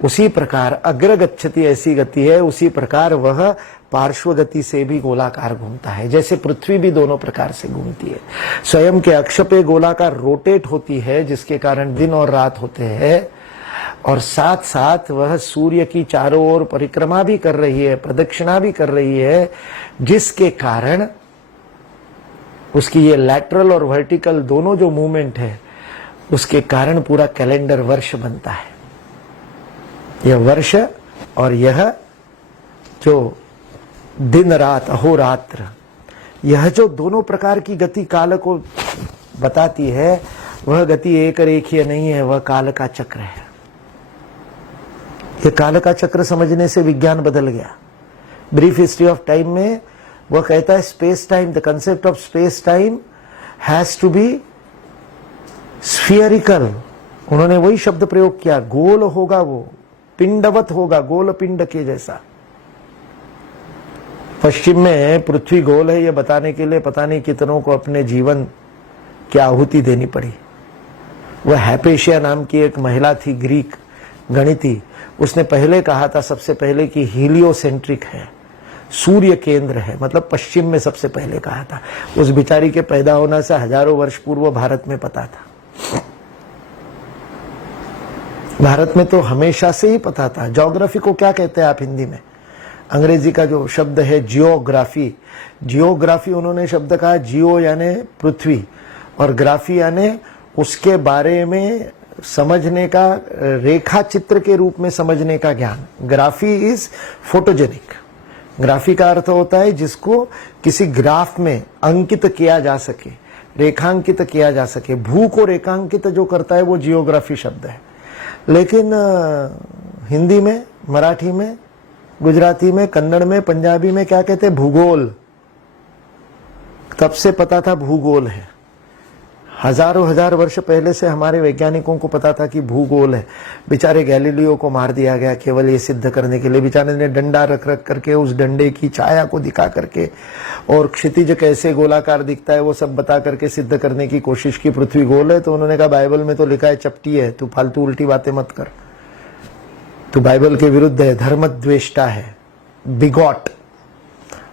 उसी प्रकार अग्रगच्छति ऐसी गति है, उसी प्रकार वह पार्श्व गति से भी गोलाकार घूमता है। जैसे पृथ्वी भी दोनों प्रकार से घूमती है, स्वयं के अक्ष पे गोलाकार रोटेट होती है, जिसके कारण दिन और रात होते हैं, और साथ साथ वह सूर्य की चारों ओर परिक्रमा भी कर रही है, प्रदक्षिणा भी कर रही है, जिसके कारण उसकी ये लैटरल और वर्टिकल दोनों जो मूवमेंट है, उसके कारण पूरा कैलेंडर वर्ष बनता है। यह वर्ष और यह जो दिन रात अहोरात्र, यह जो दोनों प्रकार की गति काल को बताती है, वह गति एक रेखीय नहीं है, वह काल का चक्र है। यह काल का चक्र समझने से विज्ञान बदल गया। ब्रीफ हिस्ट्री ऑफ टाइम में वह कहता है space time, the concept of space time has to be spherical. उन्होंने वही शब्द प्रयोग किया, गोल होगा, वो पिंडवत होगा, गोल पिंड के जैसा। पश्चिम में पृथ्वी गोल है, यह बताने के लिए पता नहीं कितनों को अपने जीवन की आहुति देनी पड़ी। वह हैपेशिया नाम की एक महिला थी, ग्रीक गणिती, उसने पहले कहा था सबसे पहले कि हीलियोसेंट्रिक है, सूर्य केंद्र है, मतलब पश्चिम में सबसे पहले कहा था। उस बिचारी के पैदा होने से हजारों वर्ष पूर्व भारत में पता था। भारत में तो हमेशा से ही पता था। ज्योग्राफी को क्या कहते हैं आप हिंदी में? अंग्रेजी का जो शब्द है जियोग्राफी, जियोग्राफी उन्होंने शब्द कहा, जियो यानी पृथ्वी और ग्राफी यानी उसके बारे में समझने का, रेखा चित्र के रूप में समझने का ज्ञान। Graphy is photogenic. ग्राफी का अर्थ होता है जिसको किसी ग्राफ में अंकित किया जा सके, रेखांकित किया जा सके। भू को रेखांकित जो करता है वो जियोग्राफी शब्द है। लेकिन हिंदी में, मराठी में, गुजराती में, कन्नड़ में, पंजाबी में क्या कहते हैं? भूगोल। तब से पता था भूगोल है। हजारों हजार वर्ष पहले से हमारे वैज्ञानिकों को पता था कि भूगोल है। बेचारे गैलीलियो को मार दिया गया केवल ये सिद्ध करने के लिए। बेचारे ने डंडा रख रख करके उस डंडे की छाया को दिखा करके और क्षितिज कैसे गोलाकार दिखता है वो सब बता करके सिद्ध करने की कोशिश की पृथ्वी गोल है। तो उन्होंने कहा बाइबल में तो लिखा है चपटी है, तू फालतू उल्टी बातें मत कर, तू बाइबल के विरुद्ध है, धर्मद्वेष्टा है, बिगॉट।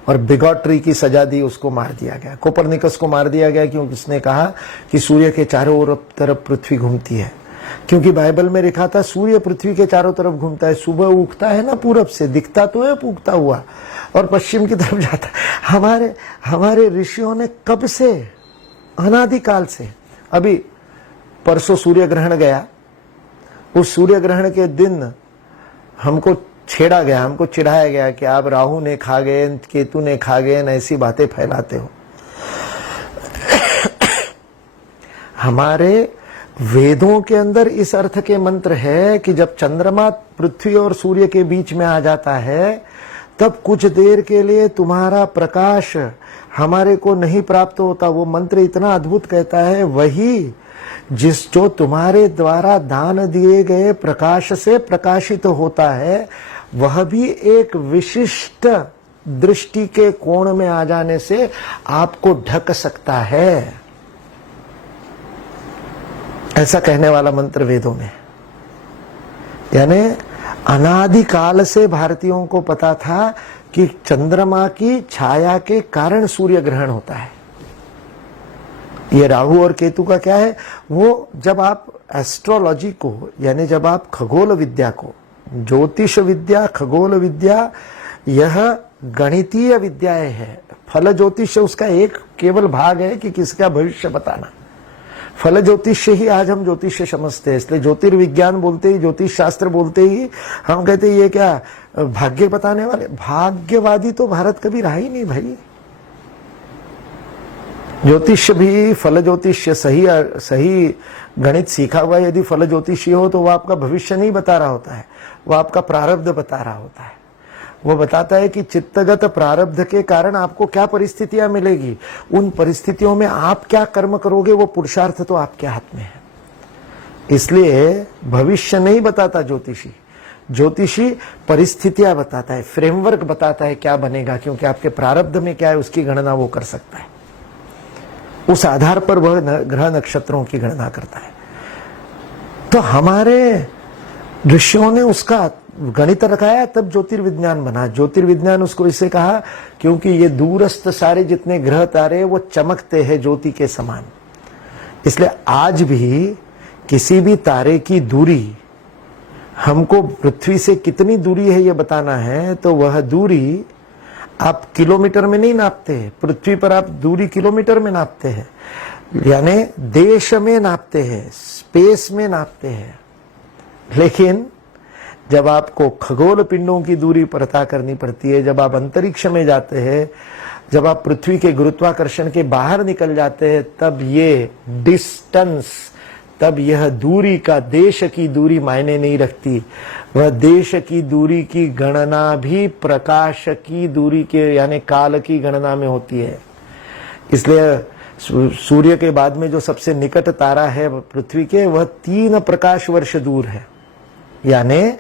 और बिगॉटरी की सजा दी, उसको मार दिया गया। कोपरनिकस को मार दिया गया क्योंकि उसने कहा कि सूर्य के चारों ओर तरफ पृथ्वी घूमती है। क्योंकि बाइबल में लिखा था सूर्य पृथ्वी के चारों तरफ घूमता है, सुबह उगता है ना पूरब से, दिखता तो है उगता हुआ, और पश्चिम की तरफ जाता है। हमारे ऋषियों ने कब से, अनादिकाल से, अभी परसों सूर्य ग्रहण गया, उस सूर्य ग्रहण के दिन हमको छेड़ा गया, हमको चिढ़ाया गया कि आप राहु ने खा गए, केतु ने खा गए, ऐसी बातें फैलाते हो। हमारे वेदों के अंदर इस अर्थ के मंत्र है कि जब चंद्रमा पृथ्वी और सूर्य के बीच में आ जाता है तब कुछ देर के लिए तुम्हारा प्रकाश हमारे को नहीं प्राप्त होता। वो मंत्र इतना अद्भुत कहता है, वही जो तुम्हारे द्वारा दान दिए गए प्रकाश से प्रकाशित होता है, वह भी एक विशिष्ट दृष्टि के कोण में आ जाने से आपको ढक सकता है। ऐसा कहने वाला मंत्र वेदों में। यानी अनादिकाल से भारतीयों को पता था कि चंद्रमा की छाया के कारण सूर्य ग्रहण होता है। ये राहु और केतु का क्या है, वो जब आप एस्ट्रोलॉजी को, यानी जब आप खगोल विद्या को, ज्योतिष विद्या, खगोल विद्या, यह गणितीय विद्याएं है। फल ज्योतिष उसका एक केवल भाग है कि किसका भविष्य बताना। फल ज्योतिष ही आज हम ज्योतिष समझते हैं। इसलिए ज्योतिर्विज्ञान बोलते ही, ज्योतिष शास्त्र बोलते ही हम कहते हैं ये क्या भाग्य बताने वाले। भाग्यवादी तो भारत कभी रहा ही नहीं भाई। ज्योतिष भी, फल ज्योतिष सही गणित सीखा हुआ यदि फल ज्योतिषी हो तो वो आपका भविष्य नहीं बता रहा होता है, वो आपका प्रारब्ध बता रहा होता है। वो बताता है कि चित्तगत प्रारब्ध के कारण आपको क्या परिस्थितियां मिलेगी, उन परिस्थितियों में आप क्या कर्म करोगे, वो पुरुषार्थ तो आपके हाथ में है। इसलिए भविष्य नहीं बताता ज्योतिषी, ज्योतिषी परिस्थितियां बताता है, फ्रेमवर्क बताता है क्या बनेगा, क्योंकि आपके प्रारब्ध में क्या है उसकी गणना वो कर सकता है। उस आधार पर वह ग्रह नक्षत्रों की गणना करता है। तो हमारे ऋषियों ने उसका गणित रखाया, तब ज्योतिर्विज्ञान बना। ज्योतिर्विज्ञान उसको इससे कहा क्योंकि ये दूरस्थ सारे जितने ग्रह तारे वो चमकते हैं ज्योति के समान। इसलिए आज भी किसी भी तारे की दूरी हमको पृथ्वी से कितनी दूरी है ये बताना है तो वह दूरी आप किलोमीटर में नहीं नापते हैं। पृथ्वी पर आप दूरी किलोमीटर में नापते हैं, यानी देश में नापते हैं, स्पेस में नापते हैं। लेकिन जब आपको खगोल पिंडों की दूरी पता करनी पड़ती है, जब आप अंतरिक्ष में जाते हैं, जब आप पृथ्वी के गुरुत्वाकर्षण के बाहर निकल जाते हैं, तब ये डिस्टेंस, तब यह दूरी का, देश की दूरी मायने नहीं रखती। वह देश की दूरी की गणना भी प्रकाश की दूरी के यानी काल की गणना में होती है। इसलिए सूर्य के बाद में जो सबसे निकट तारा है पृथ्वी के, वह 3 प्रकाश वर्ष दूर है। यानी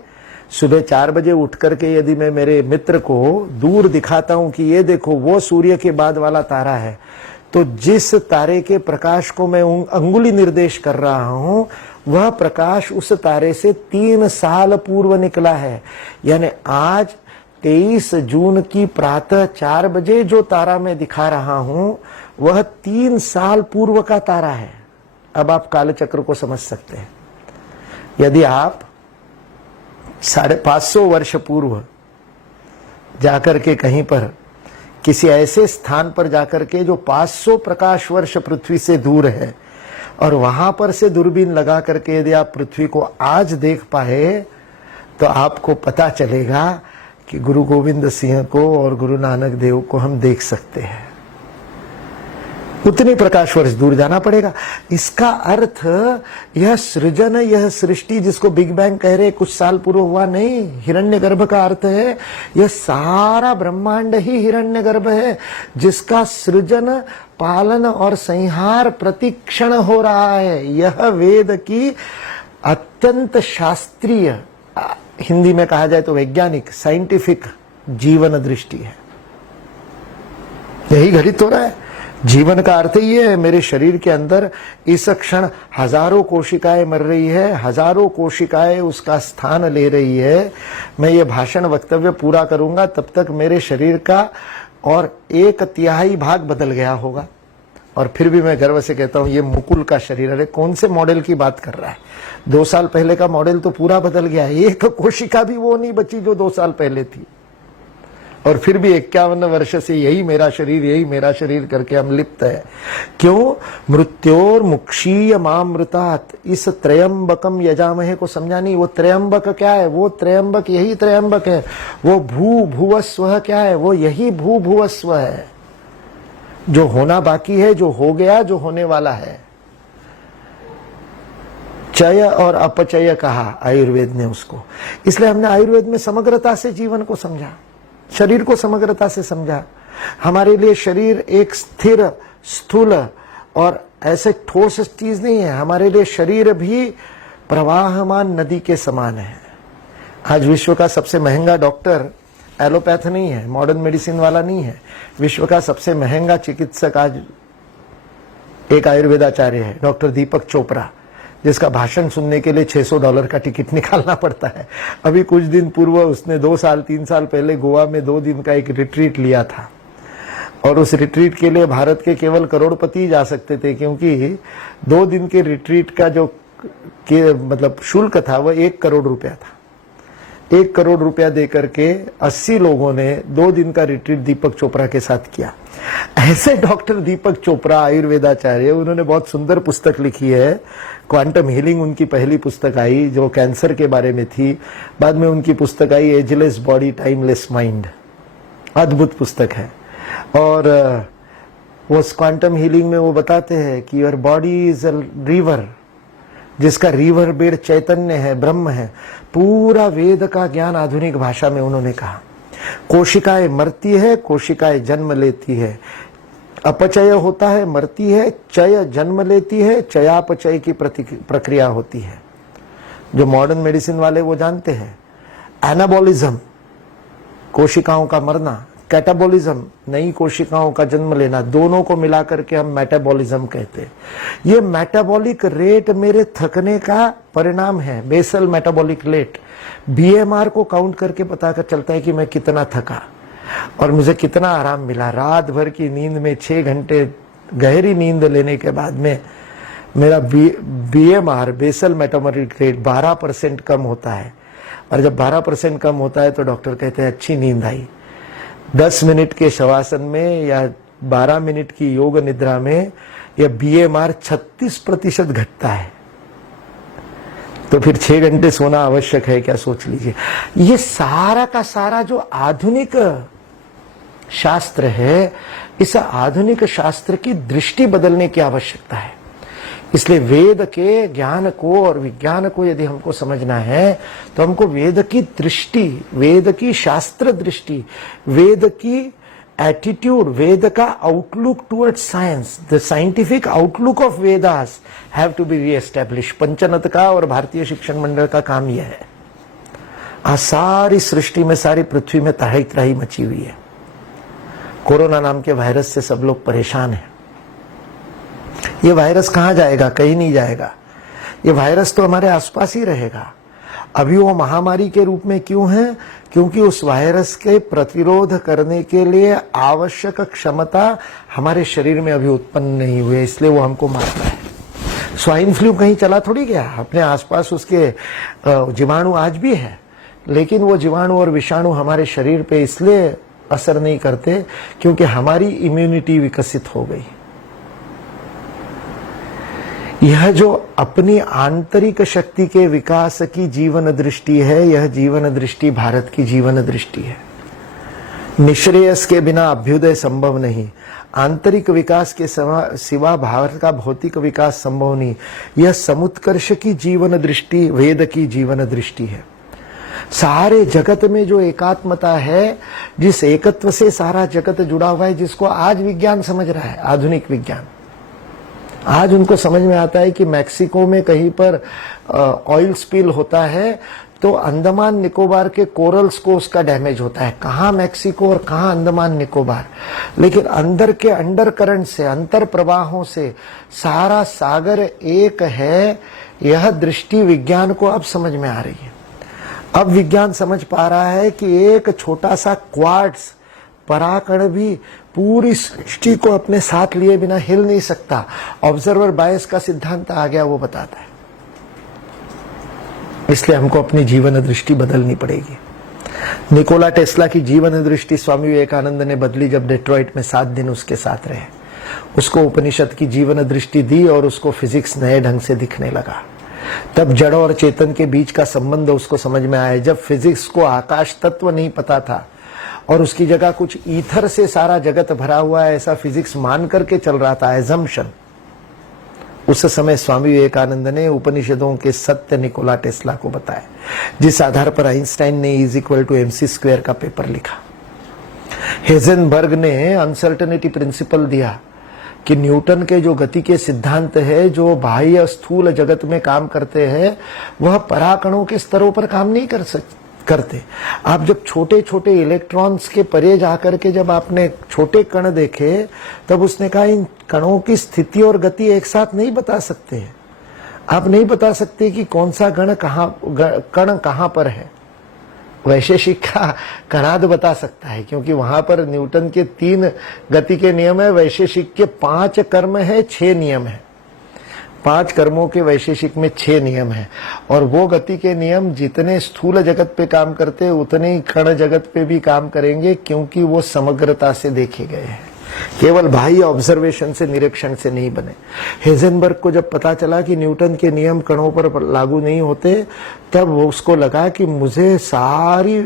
सुबह 4 बजे उठ करके यदि मैं मेरे मित्र को दूर दिखाता हूं कि ये देखो वो सूर्य के बाद वाला तारा है, तो जिस तारे के प्रकाश को मैं अंगुली निर्देश कर रहा हूं वह प्रकाश उस तारे से 3 साल पूर्व निकला है। यानी आज 23 जून की प्रातः 4 बजे जो तारा मैं दिखा रहा हूं वह 3 साल पूर्व का तारा है। अब आप कालचक्र को समझ सकते हैं। यदि आप 550 वर्ष पूर्व जाकर के कहीं पर किसी ऐसे स्थान पर जाकर के जो 500 प्रकाश वर्ष पृथ्वी से दूर है और वहां पर से दूरबीन लगा करके यदि आप पृथ्वी को आज देख पाए तो आपको पता चलेगा कि गुरु गोविंद सिंह को और गुरु नानक देव को हम देख सकते हैं। उतने प्रकाश वर्ष दूर जाना पड़ेगा। इसका अर्थ यह सृजन, यह सृष्टि जिसको बिग बैंग कह रहे कुछ साल पूर्व हुआ नहीं। हिरण्यगर्भ का अर्थ है यह सारा ब्रह्मांड ही हिरण्यगर्भ है, जिसका सृजन, पालन और संहार प्रतिक्षण हो रहा है। यह वेद की अत्यंत शास्त्रीय, हिंदी में कहा जाए तो वैज्ञानिक, साइंटिफिक जीवन दृष्टि है। यही घटित हो रहा है। जीवन का अर्थ ये है, मेरे शरीर के अंदर इस क्षण हजारों कोशिकाएं मर रही है, हजारों कोशिकाएं उसका स्थान ले रही है। मैं ये भाषण वक्तव्य पूरा करूंगा तब तक मेरे शरीर का और 1/3 भाग बदल गया होगा। और फिर भी मैं गर्व से कहता हूं ये मुकुल का शरीर। अरे कौन से मॉडल की बात कर रहा है? 2 साल पहले का मॉडल तो पूरा बदल गया है। एक कोशिका भी वो नहीं बची जो 2 साल पहले थी। और फिर भी 51 वर्ष से यही मेरा शरीर करके हम लिप्त है। क्यों? मृत्योर मुक्षीय मामृतात, इस त्रयंबकम यजामहे को समझा नहीं। वो त्रयंबक क्या है? वो त्रयंबक यही त्रयंबक है। वो भूभुवस्व क्या है? वो यही भूभुवस्व है। जो होना बाकी है, जो हो गया, जो होने वाला है। चय और अपचय कहा आयुर्वेद ने उसको। इसलिए हमने आयुर्वेद में समग्रता से जीवन को समझा, शरीर को समग्रता से समझा। हमारे लिए शरीर एक स्थिर, स्थूल और ऐसे ठोस चीज नहीं है। हमारे लिए शरीर भी प्रवाहमान नदी के समान है। आज विश्व का सबसे महंगा डॉक्टर एलोपैथ नहीं है, मॉडर्न मेडिसिन वाला नहीं है। विश्व का सबसे महंगा चिकित्सक आज एक आयुर्वेदाचार्य है, डॉक्टर दीपक चोपड़ा, जिसका भाषण सुनने के लिए $600 का टिकट निकालना पड़ता है। अभी कुछ दिन पूर्व उसने 2 साल 3 साल पहले गोवा में 2 दिन का एक रिट्रीट लिया था। और उस रिट्रीट के लिए भारत के केवल करोड़पति जा सकते थे, क्योंकि 2 दिन के रिट्रीट का जो मतलब शुल्क था वह 1 करोड़ रुपया था। 1 करोड़ रुपया दे करके 80 लोगों ने 2 दिन का रिट्रीट दीपक चोपड़ा के साथ किया। ऐसे डॉक्टर दीपक चोपड़ा आयुर्वेदाचार्य, उन्होंने बहुत सुंदर पुस्तक लिखी है, क्वांटम हीलिंग उनकी पहली पुस्तक आई जो कैंसर के बारे में थी। बाद में उनकी पुस्तक आई एजलेस बॉडी टाइमलेस माइंड, अद्भुत पुस्तक है। और वो क्वांटम हीलिंग में वो बताते हैं कि your body is a river, जिसका रिवर बेड चैतन्य है, ब्रह्म है। पूरा वेद का ज्ञान आधुनिक भाषा में उन्होंने कहा। कोशिकाएं मरती है, कोशिकाएं जन्म लेती है, अपचय होता है, मरती है, चय जन्म लेती है, चयापचय की प्रक्रिया होती है। जो मॉडर्न मेडिसिन वाले वो जानते हैं। एनाबॉलिज्म, कोशिकाओं का मरना, कैटाबॉलिज्म, नई कोशिकाओं का जन्म लेना, दोनों को मिलाकर के हम मेटाबॉलिज्म कहते हैं। ये मेटाबॉलिक रेट मेरे थकने का परिणाम है, बेसल मेटाबॉलिक रेट। बीएमआर को काउंट करके पता कर चलता है कि मैं कितना थका और मुझे कितना आराम मिला। रात भर की नींद में 6 घंटे गहरी नींद लेने के बाद में मेरा बीएमआर, बेसल मेटाबॉलिक रेट 12% कम होता है। और जब 12% कम होता है तो डॉक्टर कहते हैं अच्छी नींद आई। 10 मिनट के शवासन में या 12 मिनट की योग निद्रा में यह बीएमआर 36% घटता है। तो फिर 6 घंटे सोना आवश्यक है क्या, सोच लीजिए। ये सारा का सारा जो आधुनिक शास्त्र है, इस आधुनिक शास्त्र की दृष्टि बदलने की आवश्यकता है। इसलिए वेद के ज्ञान को और विज्ञान को यदि हमको समझना है तो हमको वेद की दृष्टि, वेद की शास्त्र दृष्टि, वेद की एटीट्यूड, वेद का outlook towards science, the scientific outlook of Vedas have to be reestablish. पंचनत का और भारतीय शिक्षण मंडल का काम यह है। आज सारी सृष्टि में, सारी पृथ्वी में तराही तराही मची हुई है। कोरोना नाम के वायरस से सब लोग परेशान हैं। ये वायरस कहां जाएगा? कहीं नहीं जाएगा। ये वायरस तो हमारे आसपास ही रहेगा। अभी वो महामारी के रूप में क्यों है? क्योंकि उस वायरस के प्रतिरोध करने के लिए आवश्यक क्षमता हमारे शरीर में अभी उत्पन्न नहीं हुई है, इसलिए वो हमको मारता है। स्वाइन फ्लू कहीं चला थोड़ी गया, अपने आसपास उसके जीवाणु आज भी है, लेकिन वो जीवाणु और विषाणु हमारे शरीर पे इसलिए असर नहीं करते क्योंकि हमारी इम्यूनिटी विकसित हो गई। यह जो अपनी आंतरिक शक्ति के विकास की जीवन दृष्टि है, यह जीवन दृष्टि भारत की जीवन दृष्टि है। निश्रेयस के बिना अभ्युदय संभव नहीं, आंतरिक विकास के सिवा भारत का भौतिक विकास संभव नहीं। यह समुत्कर्ष की जीवन दृष्टि वेद की जीवन दृष्टि है। सारे जगत में जो एकात्मता है, जिस एकत्व से सारा जगत जुड़ा हुआ है, जिसको आज विज्ञान समझ रहा है, आधुनिक विज्ञान आज उनको समझ में आता है कि मैक्सिको में कहीं पर ऑयल स्पिल होता है तो अंडमान निकोबार के कोरल्स को उसका डैमेज होता है। कहाँ मैक्सिको और कहाँ अंडमान निकोबार, लेकिन अंदर के अंडर करंट से, अंतर प्रवाहों से सारा सागर एक है। यह दृष्टि विज्ञान को अब समझ में आ रही है। अब विज्ञान समझ पा रहा है कि एक छोटा सा क्वार्ट्स पराकण भी पूरी सृष्टि को अपने साथ लिए बिना हिल नहीं सकता। ऑब्जर्वर बायस का सिद्धांत आ गया, वो बताता है। इसलिए हमको अपनी जीवन दृष्टि बदलनी पड़ेगी। निकोला टेस्ला की जीवन दृष्टि स्वामी विवेकानंद ने बदली जब डेट्रॉइट में 7 दिन उसके साथ रहे। उसको उपनिषद की जीवन दृष्टि दी और उसको फिजिक्स नए ढंग से दिखने लगा। तब जड़ और चेतन के बीच का संबंध उसको समझ में आया। जब फिजिक्स को आकाश तत्व नहीं पता था और उसकी जगह कुछ ईथर से सारा जगत भरा हुआ है ऐसा फिजिक्स मान करके चल रहा था, एजम्पशन, उस समय स्वामी विवेकानंद ने उपनिषदों के सत्य निकोला टेस्ला को बताया, जिस आधार पर आइंस्टाइन ने E=mc² का पेपर लिखा। हेजनबर्ग ने अनसर्टेनिटी प्रिंसिपल दिया कि न्यूटन के जो गति के सिद्धांत है, जो बाह्य स्थूल जगत में काम करते हैं, वह पराकणों के स्तरों पर काम नहीं करते। आप जब छोटे छोटे इलेक्ट्रॉन्स के परे जाकर के जब आपने छोटे कण देखे, तब उसने कहा इन कणों की स्थिति और गति एक साथ नहीं बता सकते। आप नहीं बता सकते कि कौन सा कण कहाँ पर है। वैशेषिक का कणाद बता सकता है, क्योंकि वहां पर न्यूटन के 3 गति के नियम है, वैशेषिक के 5 कर्म है, 6 नियम है। 5 कर्मों के वैशेषिक में 6 नियम हैं, और वो गति के नियम जितने स्थूल जगत पे काम करते हैं उतने ही क्षण जगत पे भी काम करेंगे, क्योंकि वो समग्रता से देखे गए हैं, केवल बाह्य ऑब्जर्वेशन से, निरीक्षण से नहीं बने। हेजनबर्ग को जब पता चला कि न्यूटन के नियम कणों पर लागू नहीं होते, तब वो उसको लगा कि मुझे सारी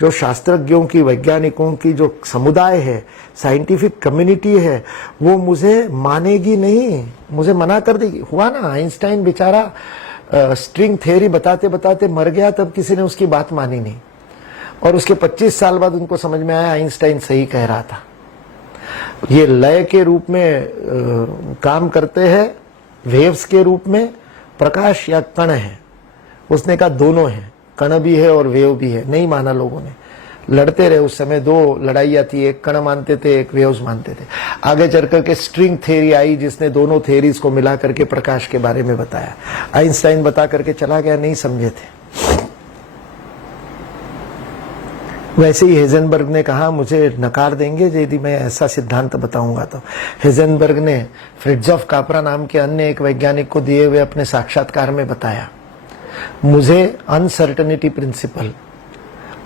जो शास्त्रज्ञों की, वैज्ञानिकों की जो समुदाय है, साइंटिफिक कम्युनिटी है, वो मुझे मानेगी नहीं, मुझे मना कर देगी। हुआ ना, आइंस्टाइन बेचारा स्ट्रिंग थ्योरी बताते बताते मर गया, तब किसी ने उसकी बात मानी नहीं, और उसके 25 साल बाद उनको समझ में आया आइंस्टाइन सही कह रहा था। ये लय के रूप में काम करते हैं, वेव्स के रूप में, प्रकाश या कण है। उसने कहा दोनों है, कण भी है और वेव भी है। नहीं माना लोगों ने, लड़ते रहे। उस समय 2 लड़ाइयां थी, एक कण मानते थे, एक वेव्स मानते थे। आगे चल करके स्ट्रिंग थ्योरी आई, जिसने दोनों थ्योरीज को मिला करके प्रकाश के बारे में बताया। आइंस्टाइन बता करके चला गया, नहीं समझे थे। वैसे ही हेजनबर्ग ने कहा मुझे नकार देंगे यदि मैं ऐसा सिद्धांत बताऊंगा तो। हेजनबर्ग ने फ्रिट्जॉफ कापरा नाम के अन्य एक वैज्ञानिक को दिए हुए अपने साक्षात्कार में बताया, मुझे अनसर्टेनिटी प्रिंसिपल,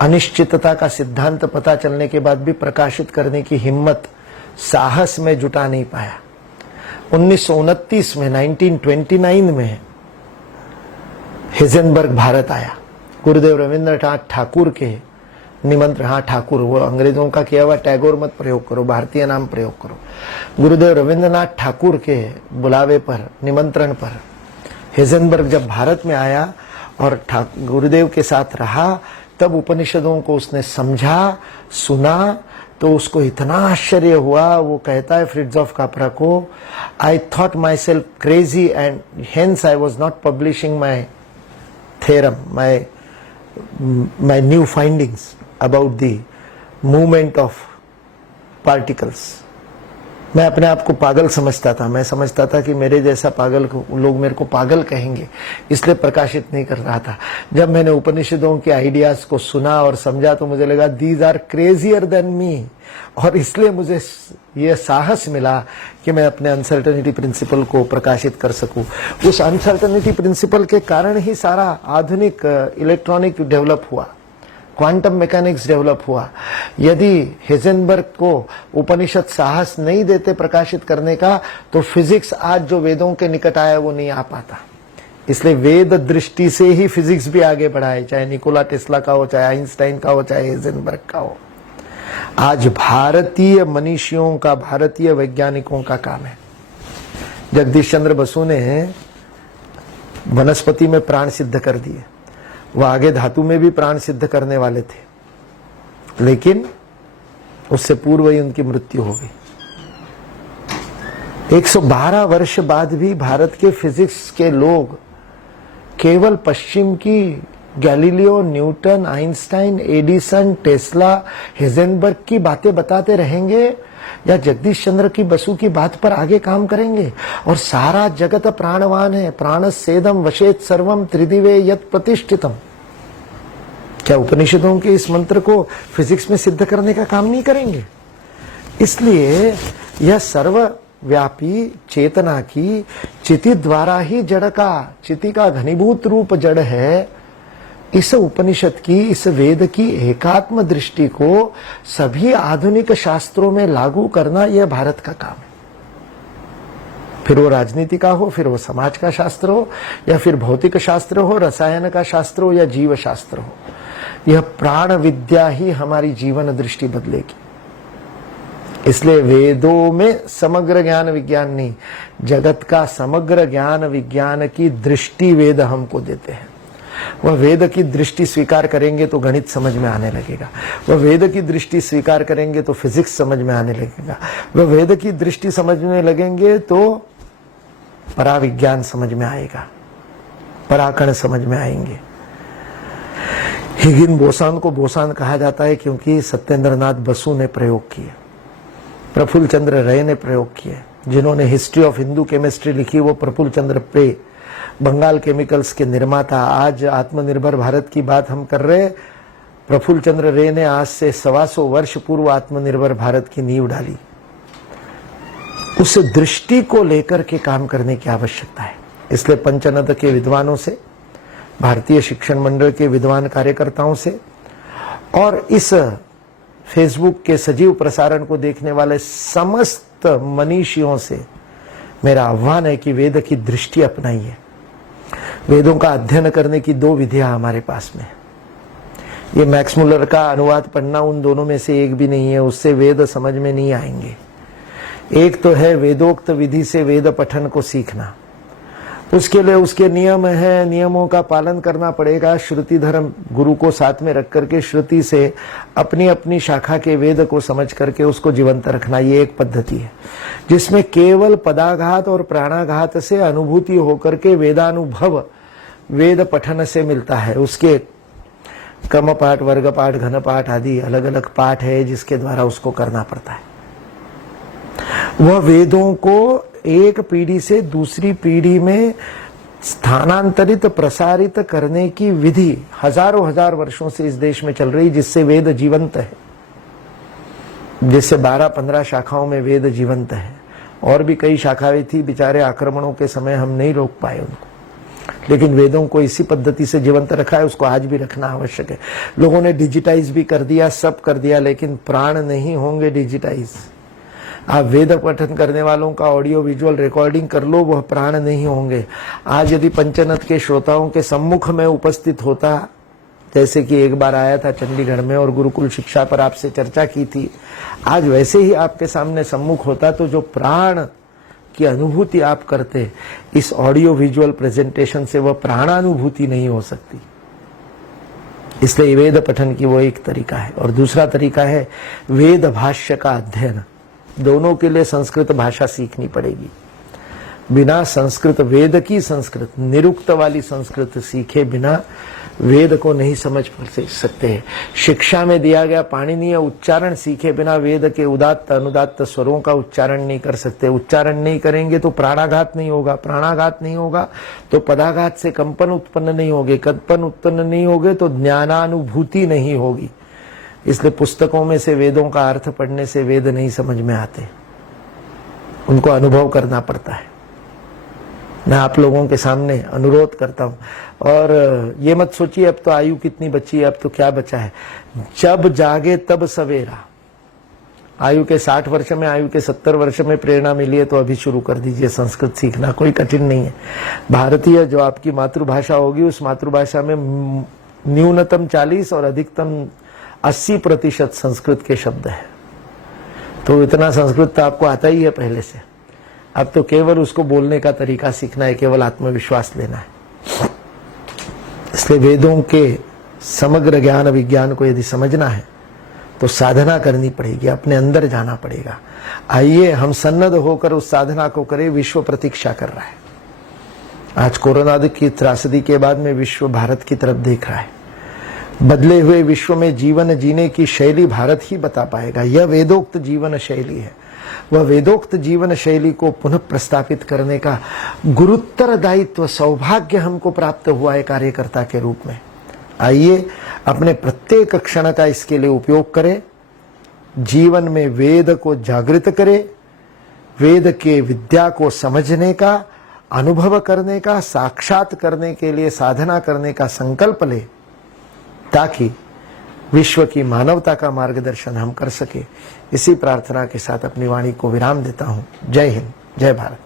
अनिश्चितता का सिद्धांत पता चलने के बाद भी प्रकाशित करने की हिम्मत, साहस में जुटा नहीं पाया। 1929 में, 1929 में हेजनबर्ग भारत आया। गुरुदेव रविंद्रनाथ ठाकुर के निमंत्रण, हाँ ठाकुर, वो अंग्रेजों का किया हुआ टैगोर मत प्रयोग करो, भारतीय नाम प्रयोग करो। गुरुदेव रविंद्रनाथ ठाकुर के बुलावे पर, निमंत्रण पर हेजनबर्ग जब भारत में आया और गुरुदेव के साथ रहा, तब उपनिषदों को उसने समझा, सुना, तो उसको इतना आश्चर्य हुआ। वो कहता है फ्रिट्जॉफ कापरा को, I thought my self crazy and hence I was not publishing my theorem, my new findings about the movement of particles। मैं अपने आप को पागल समझता था। मैं समझता था कि मेरे जैसा पागल को लोग मेरे को पागल कहेंगे, इसलिए प्रकाशित नहीं कर रहा था। जब मैंने उपनिषदों के आइडियाज को सुना और समझा तो मुझे लगा these are crazier than me, और इसलिए मुझे यह साहस मिला कि मैं अपने अनसर्टेनिटी प्रिंसिपल को प्रकाशित कर सकूं। उस अनसर्टेनिटी प्रिंसिपल के कारण ही सारा आधुनिक इलेक्ट्रॉनिक डेवलप हुआ, क्वांटम मैकेनिक्स डेवलप हुआ। यदि हेजनबर्ग को उपनिषद साहस नहीं देते प्रकाशित करने का, तो फिजिक्स आज जो वेदों के निकट आया वो नहीं आ पाता। इसलिए वेद दृष्टि से ही फिजिक्स भी आगे बढ़ा है, चाहे निकोला टेस्ला का हो, चाहे आइंस्टाइन का हो, चाहे हेजनबर्ग का हो। आज भारतीय मनीषियों का, भारतीय वैज्ञानिकों का काम है। जगदीश चंद्र बसु ने वनस्पति में प्राण सिद्ध कर दिए, वह आगे धातु में भी प्राण सिद्ध करने वाले थे, लेकिन उससे पूर्व ही उनकी मृत्यु हो गई। 112 वर्ष बाद भी भारत के फिजिक्स के लोग केवल पश्चिम की Galileo, Newton, Einstein, Edison, Tesla, Heisenberg की बातें बताते रहेंगे, या जगदीश चंद्र की बसु की बात पर आगे काम करेंगे। और सारा जगत प्राणवान है, प्राणसेदम वशेत सर्वम त्रिदिवे यत् प्रतिष्ठितम। क्या उपनिषदों के इस मंत्र को फिजिक्स में सिद्ध करने का काम नहीं करेंगे? इसलिए यह सर्वव्यापी चेतना की चिति द्वारा ही जड़ का, चिति का घनीभूत रूप जड़ है। इस उपनिषद की, इस वेद की एकात्म दृष्टि को सभी आधुनिक शास्त्रों में लागू करना यह भारत का काम है। फिर वो राजनीति का हो, फिर वो समाज का शास्त्र हो, या फिर भौतिक शास्त्र हो, रसायन का शास्त्र हो, या जीव शास्त्र हो, यह प्राण विद्या ही हमारी जीवन दृष्टि बदलेगी। इसलिए वेदों में समग्र ज्ञान विज्ञान नहीं, जगत का समग्र ज्ञान विज्ञान की दृष्टि वेद हमको देते हैं। वह वेद की दृष्टि स्वीकार करेंगे तो गणित समझ में आने लगेगा, वह वेद की दृष्टि स्वीकार करेंगे तो फिजिक्स समझ में आने लगेगा, वह वेद की दृष्टि समझने लगेंगे तो पराविज्ञान समझ में आएगा, पराकण समझ में आएंगे। हिगिन बोसान को बोसान कहा जाता है क्योंकि सत्येंद्रनाथ बसु ने प्रयोग किए, प्रफुल्ल चंद्र रे ने प्रयोग किए। जिन्होंने हिस्ट्री ऑफ हिंदू केमिस्ट्री लिखी वो प्रफुल्ल चंद्र रे, बंगाल केमिकल्स के निर्माता। आज आत्मनिर्भर भारत की बात हम कर रहे, प्रफुल्ल चंद्र रे ने आज से 125 वर्ष पूर्व आत्मनिर्भर भारत की नींव डाली। उस दृष्टि को लेकर के काम करने की आवश्यकता है। इसलिए पंचनद के विद्वानों से, भारतीय शिक्षण मंडल के विद्वान कार्यकर्ताओं से और इस फेसबुक के सजीव प्रसारण को देखने वाले समस्त मनीषियों से मेरा आह्वान है कि वेद की दृष्टि अपनाइए। वेदों का अध्ययन करने की 2 विधियां हमारे पास में। ये मैक्स मुलर का अनुवाद पढ़ना उन दोनों में से एक भी नहीं है, उससे वेद समझ में नहीं आएंगे। एक तो है वेदोक्त विधि से वेद पठन को सीखना, उसके लिए उसके नियम है, नियमों का पालन करना पड़ेगा। श्रुति धर्म गुरु को साथ में रख करके श्रुति से अपनी अपनी शाखा के वेद को समझ करके उसको जीवंत रखना, ये एक पद्धति है जिसमें केवल पदाघात और प्राणाघात से अनुभूति होकर के वेदानुभव वेद पठन से मिलता है। उसके क्रम पाठ, वर्ग पाठ, घन पाठ आदि अलग अलग पाठ है जिसके द्वारा उसको करना पड़ता है। वह वेदों को एक पीढ़ी से दूसरी पीढ़ी में स्थानांतरित प्रसारित करने की विधि हजारों हजार वर्षों से इस देश में चल रही, जिससे वेद जीवंत है, जिससे 12-15 शाखाओं में वेद जीवंत है। और भी कई शाखाएं थी, बेचारे आक्रमणों के समय हम नहीं रोक पाए उनको, लेकिन वेदों को इसी पद्धति से जीवंत रखा है, उसको आज भी रखना आवश्यक है। लोगों ने डिजिटाइज भी कर दिया, सब कर दिया, लेकिन प्राण नहीं होंगे डिजिटाइज। आप वेद पठन करने वालों का ऑडियो विजुअल रिकॉर्डिंग कर लो, वह प्राण नहीं होंगे। आज यदि पंचनद के श्रोताओं के सम्मुख में उपस्थित होता, जैसे कि एक बार आया था चंडीगढ़ में और गुरुकुल शिक्षा पर आपसे चर्चा की थी, आज वैसे ही आपके सामने सम्मुख होता, तो जो प्राण की अनुभूति आप करते, इस ऑडियो विजुअल प्रेजेंटेशन से वह प्राणानुभूति नहीं हो सकती। इसलिए वेद पठन की वो एक तरीका है। और दूसरा तरीका है वेद भाष्य का अध्ययन। दोनों के लिए संस्कृत भाषा सीखनी पड़ेगी। बिना संस्कृत, वेद की संस्कृत, निरुक्त वाली संस्कृत सीखे बिना वेद को नहीं समझ सकते हैं। शिक्षा में दिया गया पाणिनीय उच्चारण सीखे बिना वेद के उदात्त अनुदात्त स्वरों का उच्चारण नहीं कर सकते। उच्चारण नहीं करेंगे तो प्राणाघात नहीं होगा, प्राणाघात नहीं होगा तो पदाघात से कंपन उत्पन्न नहीं होगे, कंपन उत्पन्न नहीं होगे तो ज्ञानानुभूति नहीं होगी। इसलिए पुस्तकों में से वेदों का अर्थ पढ़ने से वेद नहीं समझ में आते, उनको अनुभव करना पड़ता है। मैं आप लोगों के सामने अनुरोध करता हूं, और ये मत सोचिए अब तो आयु कितनी बची है, अब तो क्या बचा है। जब जागे तब सवेरा। आयु के 60 वर्ष में, आयु के 70 वर्ष में प्रेरणा मिली है तो अभी शुरू कर दीजिए संस्कृत सीखना, कोई कठिन नहीं है। भारतीय जो आपकी मातृभाषा होगी, उस मातृभाषा में न्यूनतम 40 और अधिकतम 80% संस्कृत के शब्द है। तो इतना संस्कृत तो आपको आता ही है पहले से, अब तो केवल उसको बोलने का तरीका सीखना है, केवल आत्मविश्वास लेना है। इसलिए वेदों के समग्र ज्ञान विज्ञान को यदि समझना है तो साधना करनी पड़ेगी, अपने अंदर जाना पड़ेगा। आइए हम सन्नद्ध होकर उस साधना को करें। विश्व प्रतीक्षा कर रहा है। आज कोरोना की त्रासदी के बाद में विश्व भारत की तरफ देख रहा है। बदले हुए विश्व में जीवन जीने की शैली भारत ही बता पाएगा। यह वेदोक्त जीवन शैली है। वह वेदोक्त जीवन शैली को पुनः प्रस्तापित करने का गुरुतर दायित्व, सौभाग्य हमको प्राप्त हुआ है कार्यकर्ता के रूप में। आइए अपने प्रत्येक क्षण का इसके लिए उपयोग करें। जीवन में वेद को जागृत करें, वेद के विद्या को समझने का, अनुभव करने का, साक्षात करने के लिए साधना करने का संकल्प ले, ताकि विश्व की मानवता का मार्गदर्शन हम कर सके। इसी प्रार्थना के साथ अपनी वाणी को विराम देता हूं। जय हिंद, जय भारत।